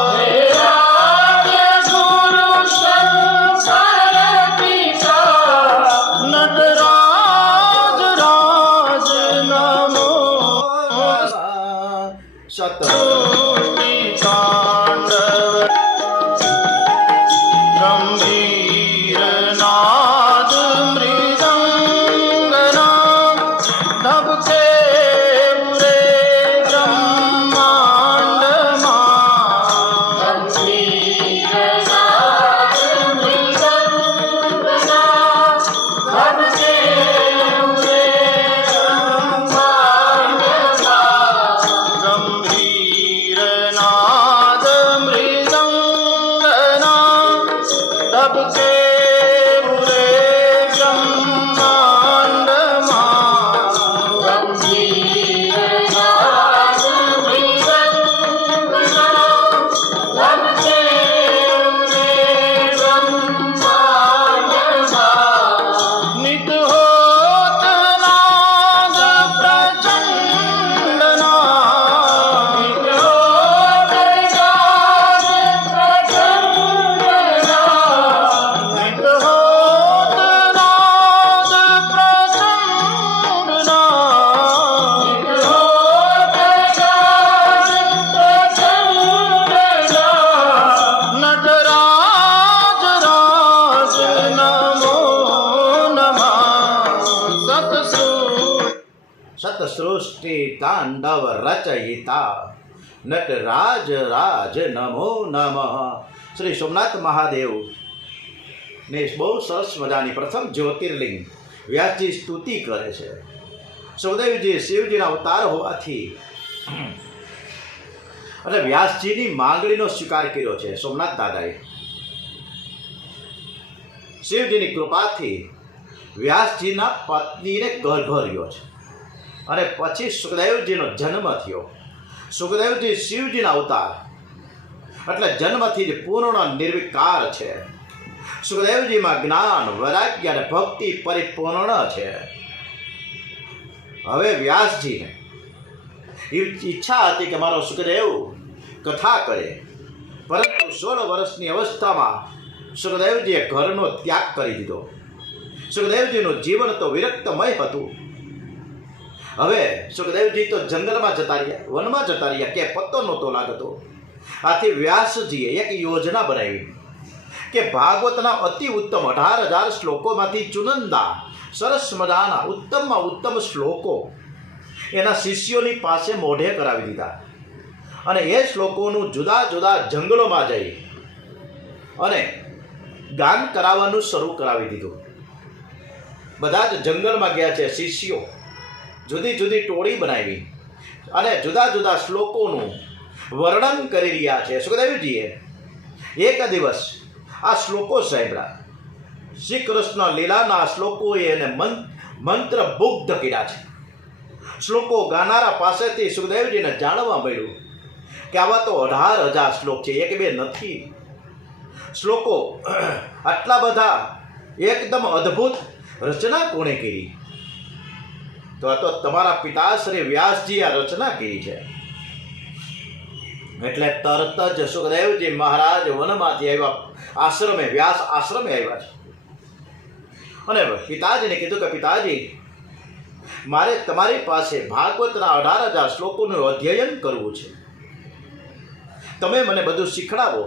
સૃષ્ટિ તાંડવ રચયિતા નટરાજ રાજ નમો નમઃ. શ્રી સોમનાથ મહાદેવ ને બહુ સરસ મજાની પ્રથમ જ્યોતિર્લિંગ વ્યાસજી સ્તુતિ કરે છે. સુખદેવજી શિવજીના અવતાર હોવાથી અને વ્યાસજીની માંગણીનો સ્વીકાર કર્યો છે સોમનાથ દાદાએ. શિવજીની કૃપાથી વ્યાસજીના પત્નીને ગર્ભ રહ્યો છે અને પછી સુખદેવજીનો જન્મ થયો. સુખદેવજી શિવજીના અવતાર એટલે જન્મથી જ પૂર્ણ નિર્વિકાર છે. સુખદેવજીમાં જ્ઞાન વૈરાગ્ય અને ભક્તિ પરિપૂર્ણ છે. હવે વ્યાસજીને ઈચ્છા હતી કે મારો સુખદેવ કથા કરે, પરંતુ 16 વર્ષની અવસ્થામાં સુખદેવજીએ ઘરનો ત્યાગ કરી દીધો. સુખદેવજીનું જીવન તો વિરક્તમય હતું. હવે સુખદેવજી તો જંગલમાં જતા રહ્યા, વનમાં જતા રહ્યા, કે પત્તો નહોતો લાગતો. આથી વ્યાસજીએ એક યોજના બનાવી કે ભાગવતના અતિ ઉત્તમ 18,000 શ્લોકોમાંથી ચુનંદા સરસ મજાના ઉત્તમમાં ઉત્તમ શ્લોકો એના શિષ્યોની પાસે મોઢે કરાવી દીધા અને એ શ્લોકોનું જુદા જુદા જંગલોમાં જઈ અને ગાન કરાવવાનું શરૂ કરાવી દીધું. બધા જ જંગલમાં ગયા છે શિષ્યો, જુદી જુદી ટોળી બનાવી અને જુદા જુદા શ્લોકોનું વર્ણન કરી રહ્યા છે. સુખદેવજીએ એક દિવસ આ શ્લોકો સાંભળ્યા. શ્રી કૃષ્ણ લીલાના શ્લોકોએ એને મંત્રમુગ્ધ કર્યા છે. શ્લોકો ગાનારા પાસેથી સુખદેવજીને જાણવા મળ્યું કે આવા તો 18,000 શ્લોક છે, એક બે નથી. શ્લોકો આટલા બધા એકદમ અદ્ભુત રચના કોણે કરી? તો આ તો તમારા પિતા શ્રી વ્યાસજી આ રચના કરી છે. એટલે તરત જ સુખદેવજી મહારાજ વનમાંથી આવ્યા, આશ્રમે વ્યાસ આશ્રમે આવ્યા છે અને પિતાજીને કીધું કે પિતાજી, મારે તમારી પાસે ભાગવતના 18,000 શ્લોકોનું અધ્યયન કરવું છે, તમે મને બધું શીખડાવો.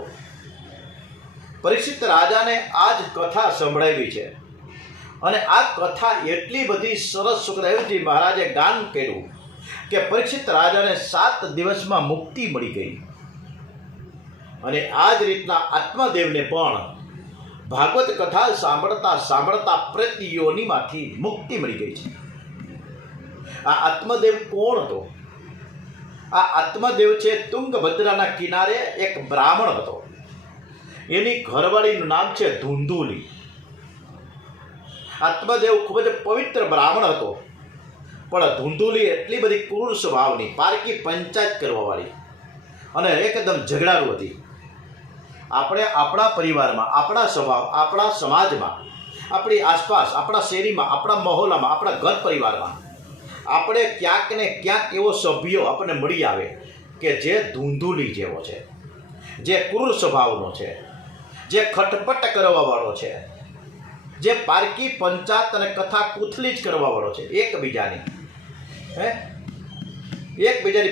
પરીક્ષિત રાજાને આ જ કથા સંભળાવી છે અને આ કથા એટલી બધી સરસ સુખદેવજી મહારાજે ગાન કર્યું કે પરીક્ષિત રાજાને 7 દિવસમાં મુક્તિ મળી ગઈ. અને આ જ રીતના આત્મદેવને પણ ભાગવત કથા સાંભળતા સાંભળતા પ્રેતયોનીમાંથી મુક્તિ મળી ગઈ છે. આ આત્મદેવ કોણ હતો? આ આત્મદેવ છે તુંગભદ્રાના કિનારે એક બ્રાહ્મણ હતો. એની ઘરવાળીનું નામ છે ધુંધુલી. આત્મદેવ ખૂબ જ પવિત્ર બ્રાહ્મણ હતો, પણ ધુંધુલી એટલી બધી ક્રૂર સ્વભાવની, પારકી પંચાયત કરવાવાળી અને એકદમ ઝઘડાળુ હતી. આપણે આપણા પરિવારમાં, આપણા સ્વભાવ, આપણા સમાજમાં, આપણી આસપાસ, આપણા શેરીમાં, આપણા મહોલ્લામાં, આપણા ઘર પરિવારમાં આપણે ક્યાંક ને ક્યાંક એવો સભ્યો આપણને મળી આવે કે જે ધૂંધુલી જેવો છે, જે ક્રૂર સ્વભાવનો છે, જે ખટપટ કરવાવાળો છે, જે પારકી પંચાયત અને કથા કૂથલી જ કરવાવાળો છે. એકબીજાની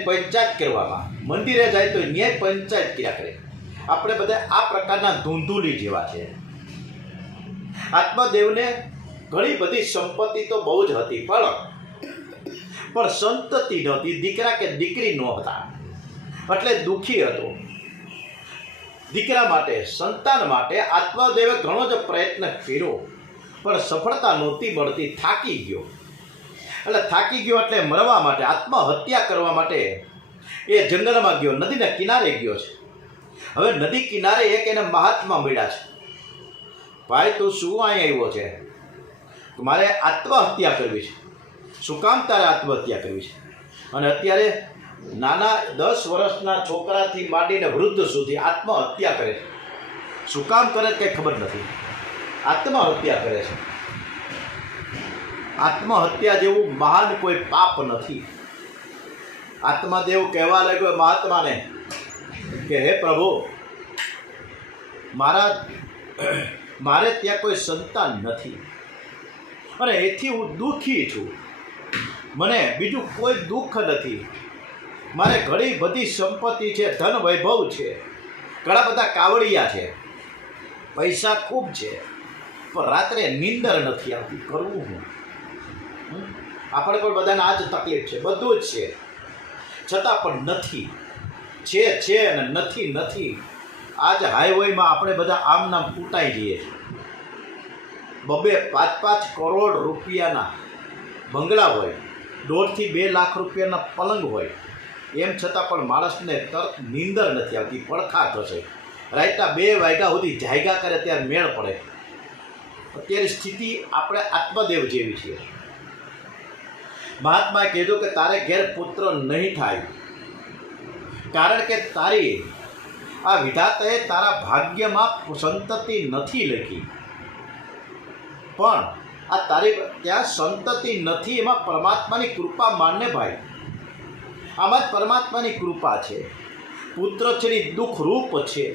પંચાયત કરવામાં, મંદિરે જાય તો ન્યાય પંચાયત કર્યા કરે. આપણે બધા આ પ્રકારના ધૂંધુલી જેવા છે. આત્મદેવને ઘણી બધી સંપત્તિ તો બહુ જ હતી, પણ સંતતિ નહોતી, દીકરા કે દીકરી નહોતા, એટલે દુઃખી હતો. દીકરા માટે, સંતાન માટે આત્મદેવે ઘણો જ પ્રયત્ન કર્યો, પણ સફળતા નહોતી મળતી. થાકી ગયો એટલે મરવા માટે, આત્મહત્યા કરવા માટે એ જંગલમાં ગયો, નદીના કિનારે ગયો છે. હવે નદી કિનારે એક એને મહાત્મા મળ્યા છે. ભાઈ, તું શું અહીં આવ્યો છે? મારે આત્મહત્યા કરવી છે. શું કામ તારે આત્મહત્યા કરવી છે? અને અત્યારે નાના 10 વર્ષના છોકરાથી માંડીને વૃદ્ધ સુધી આત્મહત્યા કરે છે. શું કામ કરે કંઈ ખબર નથી, આત્મહત્યા કરે છે. આત્મહત્યા જેવું મહાન કોઈ પાપ નથી. આત્મદેવ કહેવા લાગ્યો મહાત્માને કે હે પ્રભુ, મારે ત્યાં કોઈ સંતાન નથી અને એથી હું દુઃખી છું. મને બીજું કોઈ દુઃખ નથી. મારે ઘણી બધી સંપત્તિ છે, ધન વૈભવ છે, ઘણા બધા કાવડિયા છે, પૈસા ખૂબ છે, પણ રાત્રે નીંદર નથી આવતી. કરવું હું? આપણે પણ બધાને આ જ તકલીફ છે, બધું જ છે, છતાં પણ નથી, છે અને નથી. આજ હાઈવેમાં આપણે બધા આમ નામ કૂટાઈ જઈએ છીએ. 2-5 કરોડ રૂપિયાના બંગલા હોય, 1.5 થી 2 લાખ રૂપિયાના પલંગ હોય, એમ છતાં પણ માણસને તરત નીંદર નથી આવતી, પડખા થશે. રાતના 2 વાગ્યા સુધી જાગ્યા કરે ત્યારે મેળ પડે. અત્યારે સ્થિતિ આપણે આત્મદેવ જેવી છે. મહાત્માએ કીધું કે તારે ઘેર પુત્ર નહીં થાય, કારણ કે તારી આ વિધાતાએ તારા ભાગ્યમાં સંતતિ નથી લખી. પણ આ તારી ત્યાં સંતતિ નથી, એમાં પરમાત્માની કૃપા માનને ભાઈ. આમાં જ પરમાત્માની કૃપા છે. પુત્ર છે એ દુઃખરૂપ છે.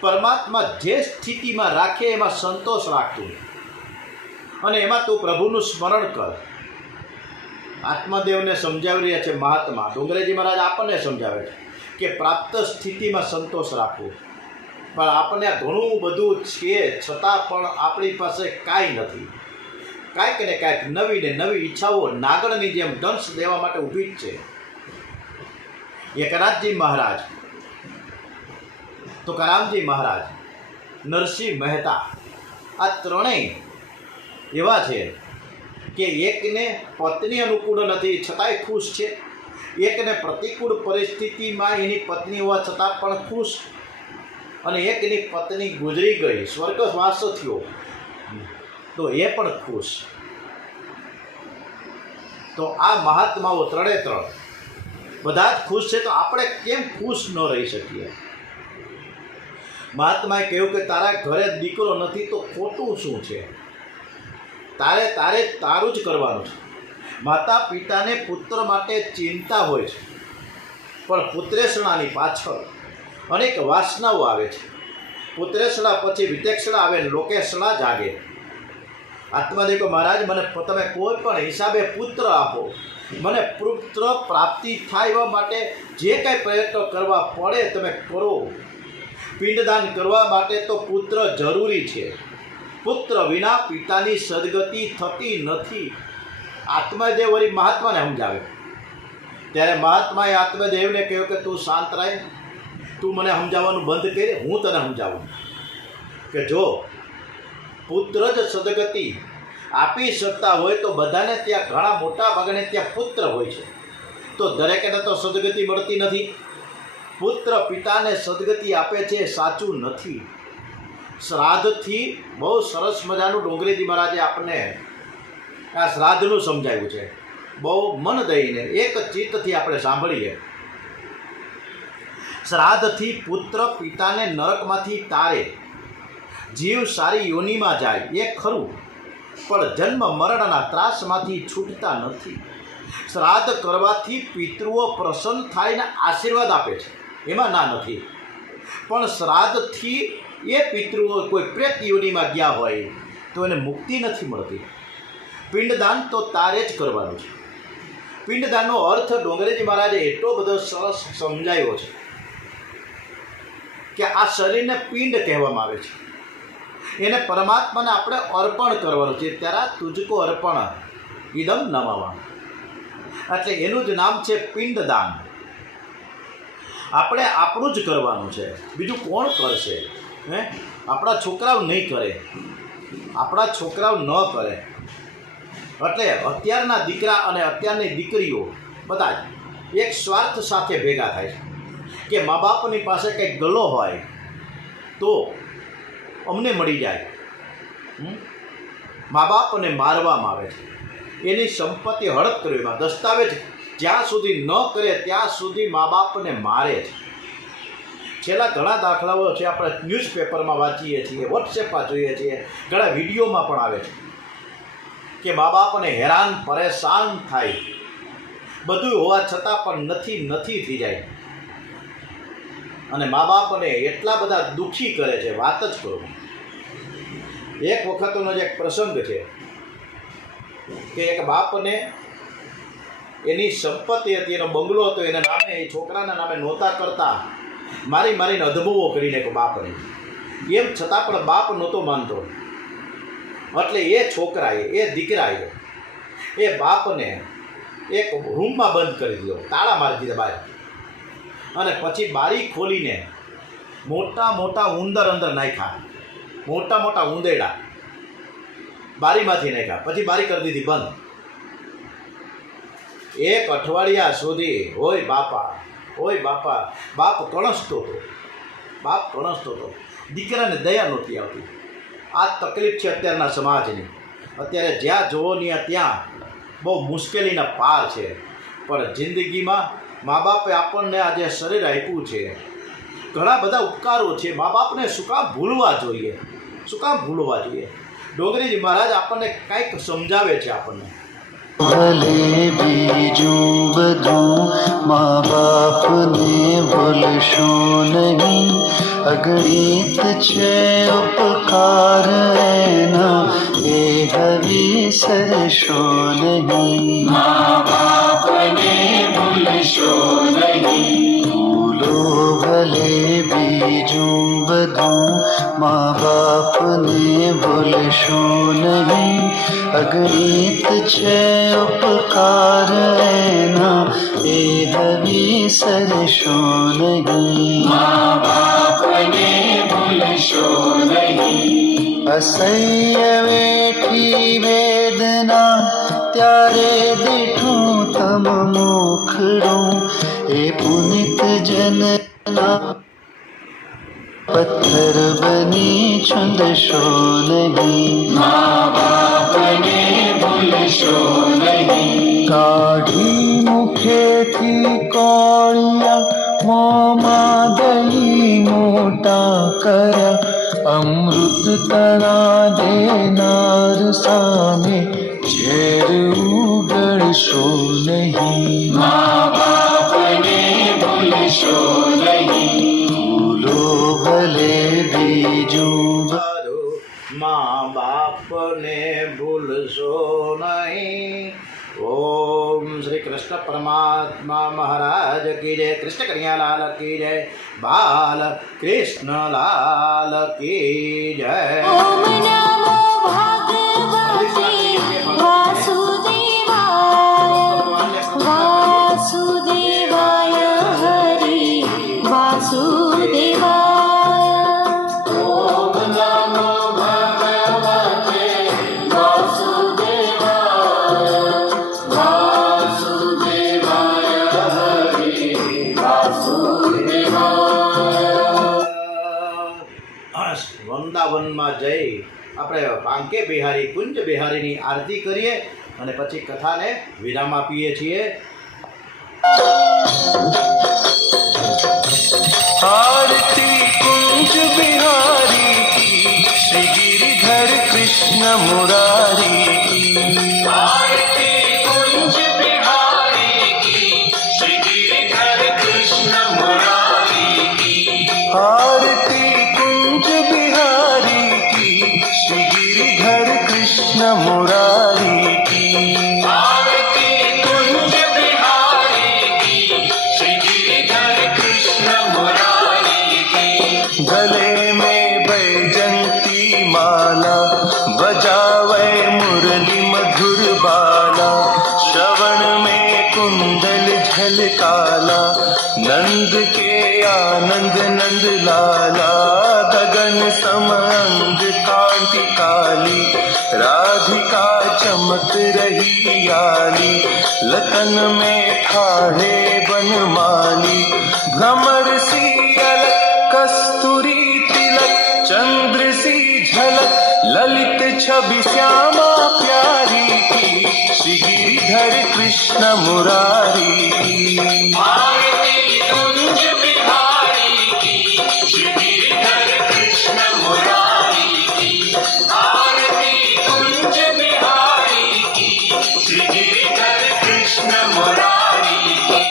પરમાત્મા જે સ્થિતિમાં રાખે એમાં સંતોષ રાખતું, અને એમાં તું પ્રભુનું સ્મરણ કર. આત્મદેવને સમજાવી રહ્યા છે મહાત્મા. ડુંગરેજી મહારાજ આપણને સમજાવે છે કે પ્રાપ્ત સ્થિતિમાં સંતોષ રાખવો. પણ આપણને ઘણું બધું છે, છતાં પણ આપણી પાસે કાંઈ નથી. કાંઈક ને કાંઈક નવી ને નવી ઈચ્છાઓ નાગણની જેમ દંશ દેવા માટે ઊભી જ છે. એકનાથજી મહારાજ, તુકારામજી મહારાજ, નરસિંહ મહેતા, આ ત્રણેય એવા છે કે એકને પત્ની અનુકૂળ નથી છતાંય ખુશ છે, એકને પ્રતિકૂળ પરિસ્થિતિમાં એની પત્ની હોવા છતાં પણ ખુશ, અને એકની પત્ની ગુજરી ગઈ, સ્વર્ગવાસ થયો તો એ પણ ખુશ. તો આ મહાત્માઓ ત્રણે ત્રણ બધા જ ખુશ છે, તો આપણે કેમ ખુશ ન રહી શકીએ? મહાત્માએ કહ્યું કે તારા ઘરે દીકરો નથી તો ખોટું શું છે? તારે તારું જ કરવાનું છે. માતા પિતાને પુત્ર માટે ચિંતા હોય છે, પણ પુત્રેષણાની પાછળ અનેક વાસનાઓ આવે છે. પુત્રેષણા પછી વિતેક્ષણા આવે, લોકેષણા જાગે. આત્મદેવ મહારાજ, મને તમે કોઈ પણ હિસાબે પુત્ર આપો, મને પુત્ર પ્રાપ્તિ થાય એવા માટે જે કાંઈ પ્રયત્ન કરવા પડે તમે કરો. પિંડદાન કરવા માટે તો પુત્ર જરૂરી છે. પુત્ર વિના પિતાની સદગતિ થતી નથી. આત્મદેવ વળી મહાત્માને સમજાવે. ત્યારે મહાત્માએ આત્મદેવને કહ્યું કે તું શાંત રહે, તું મને સમજાવવાનું બંધ કરે, હું તને સમજાવું કે જો પુત્ર જ સદગતિ આપી શકતા હોય તો બધાને ત્યાં, ઘણા મોટા ભાગને ત્યાં પુત્ર હોય છે, તો દરેકને તો સદગતિ મળતી નથી. પુત્ર પિતાને સદગતિ આપે છે સાચું નથી. શ્રાદ્ધથી બહુ સરસ મજાનું ડુંગરેજી મહારાજે આપણને આ શ્રાદ્ધનું સમજાવ્યું છે. બહુ મન દઈને એક ચિત્તથી આપણે સાંભળીએ. શ્રાદ્ધથી પુત્ર પિતાને નરકમાંથી તારે, જીવ સારી યોનિમાં જાય એ ખરું, પણ જન્મ મરણના ત્રાસમાંથી છૂટતા નથી. શ્રાદ્ધ કરવાથી પિતૃઓ પ્રસન્ન થાયને આશીર્વાદ આપે છે, એમાં ના નથી. પણ શ્રાદ્ધથી એ પિતૃઓ કોઈ પ્રેત યોનિમાં ગયા હોય તો એને મુક્તિ નથી મળતી. પિંડદાન તો તારે જ કરવાનું છે. પિંડદાનનો અર્થ ડુંગરેજી મહારાજે એટલો બધો સરસ સમજાયો છે કે આ શરીરને પિંડ કહેવામાં આવે છે. એને પરમાત્માને આપણે અર્પણ કરવાનું છે. ત્યારે તુજકો અર્પણ ઇદમ નમઃ, એટલે એનું જ નામ છે પિંડદાન. આપણે આપણું જ કરવાનું છે, બીજું કોણ કરશે? આપણા છોકરાઓ નહીં કરે, આપણા છોકરાઓ ન કરે. એટલે અત્યારના દીકરા અને અત્યારની દીકરીઓ બધા જ એક સ્વાર્થ સાથે ભેગા થાય છે કે મા બાપની પાસે કંઈક ગલો હોય તો અમને મળી જાય. મા બાપને મારવામાં આવે છે, એની સંપત્તિ હડપ કરવામાં, દસ્તાવેજ જ્યાં સુધી ન કરે ત્યાં સુધી મા બાપને મારે છે. છેલ્લા ઘણા દાખલાઓ છે, આપણે ન્યૂઝપેપરમાં વાંચીએ છીએ, વોટ્સએપમાં જોઈએ છીએ, ઘણા વિડીયોમાં પણ આવે છે કે મા બાપને હેરાન પરેશાન થાય, બધું હોવા છતાં પણ નથી થઈ જાય, અને મા બાપને એટલા બધા દુઃખી કરે છે, વાત જ કરો. એક વખતનો જ એક પ્રસંગ છે કે એક બાપને એની સંપત્તિ હતી, એનો બંગલો હતો, એના નામે, એ છોકરાના નામે નહોતા કરતા, મારીને અધમુઓ કરી નાખ્યો બાપને. એમ છતાં પણ બાપ નહોતો માનતો. એટલે એ છોકરાએ, એ દીકરાએ એ બાપને એક રૂમમાં બંધ કરી દીધો, તાળા મારી દીધા બહાર, અને પછી બારી ખોલીને મોટા મોટા ઉંદર અંદર નાખ્યા, મોટા મોટા ઉંદેડા બારીમાંથી નાખ્યા, પછી બારી કરી દીધી બંધ. 1 અઠવાડિયા સુધી હોય બાપા, બાપ કણસતો હતો, દીકરાને દયા નહોતી આવતી. આ તકલીફ છે અત્યારના સમાજની. અત્યારે જ્યાં જોવો ત્યાં બહુ મુશ્કેલીના પાર છે. પણ જિંદગીમાં મા બાપે આપણને આ જે શરીર આપ્યું છે, ઘણા બધા ઉપકારો છે. મા બાપને શું કામ ભૂલવા જોઈએ? ડોંગરીજી મહારાજ આપણને કંઈક સમજાવે છે આપણને. ભલે બીજું બધું મા બાપને ભૂલશો નહીં, અગણિત છે ઉપકાર એના, એ વિસરશો નહીં. મા બાપને ભૂલશો નહીં. ભૂલો ભલે બીજું બધું મા બાપને ભૂલશો નહીં, અગણિત છે ઉપકાર એના, એ વિસરશો નહીં. મા બાપને ભૂલશો નહીં. અસહ્ય વેઠી વેદના ત્યારે દીઠું તમ મુખડું, એ પુનિત જનના પથ્થર બની છુંદશો નહીં. મા બાપને ભૂલશો નહીં. કાઢી મુખેથી કોળિયા, મોંમાં દહીં મોટા કર્યા, અમૃત તણા દેનાર સામે ઝેર ઉગળશો નહીં. મા બાપને ભૂલશો નહીં. ભૂલો ભલે બીજું મા બાપને ભૂલશો નહીં. ઓમ શ્રી કૃષ્ણ પરમાત્મા મહારાજ કી જય. કૃષ્ણ કનૈયાલાલ કી જય. બાલ કૃષ્ણલાલ કી જય. ॐ नमो भगवते वासुदेवाय हरि वासुदेवाय. ॐ नमो भगवते वासुदेवाय हरि वासुदेवाय. વૃંદાવનમાં જઈ આપણે પાંકે બિહારી કુંજ બિહારીની આરતી કરીએ અને પછી કથાને વિરામ આપીએ છીએ. आरती कुंज बिहारी की, श्री गिरिधर कृष्ण मुरारी की. आरती कुंज बिहारी की, श्री गिरिधर कृष्ण मुरारी की. आरती कुंज बिहारी की, श्री गिरिधर कृष्ण मुरारी की. आरती कुंज बिहारी की, श्री गिरिधर कृष्ण मुरारी की. गले में बैजंती माला, बजावे मुरली मधुर बाला, श्रवण में कुंडल झलकाला, नंद के आनंद नंद लाला. गगन समअंग कांति काली, राधिका चमक रही आली, लतन में ठाणे बनमाली, भ्रमर सी अलक कस्तूरी तिलक, चंद्र सी झलक ललित छवि श्यामा प्यारी की, श्री गिरिधर कृष्ण मुरारी की. आरती कुंज बिहारी की, श्री गिरिधर कृष्ण मुरारी की. आरती कुंज बिहारी की, श्री गिरिधर कृष्ण मुरारी की.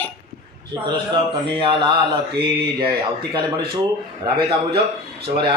શ્રી કૃષ્ણ કનૈયાલાલ કી જય. આવતીકાલે મળીશું રાબેતા મુજબ સવારે 8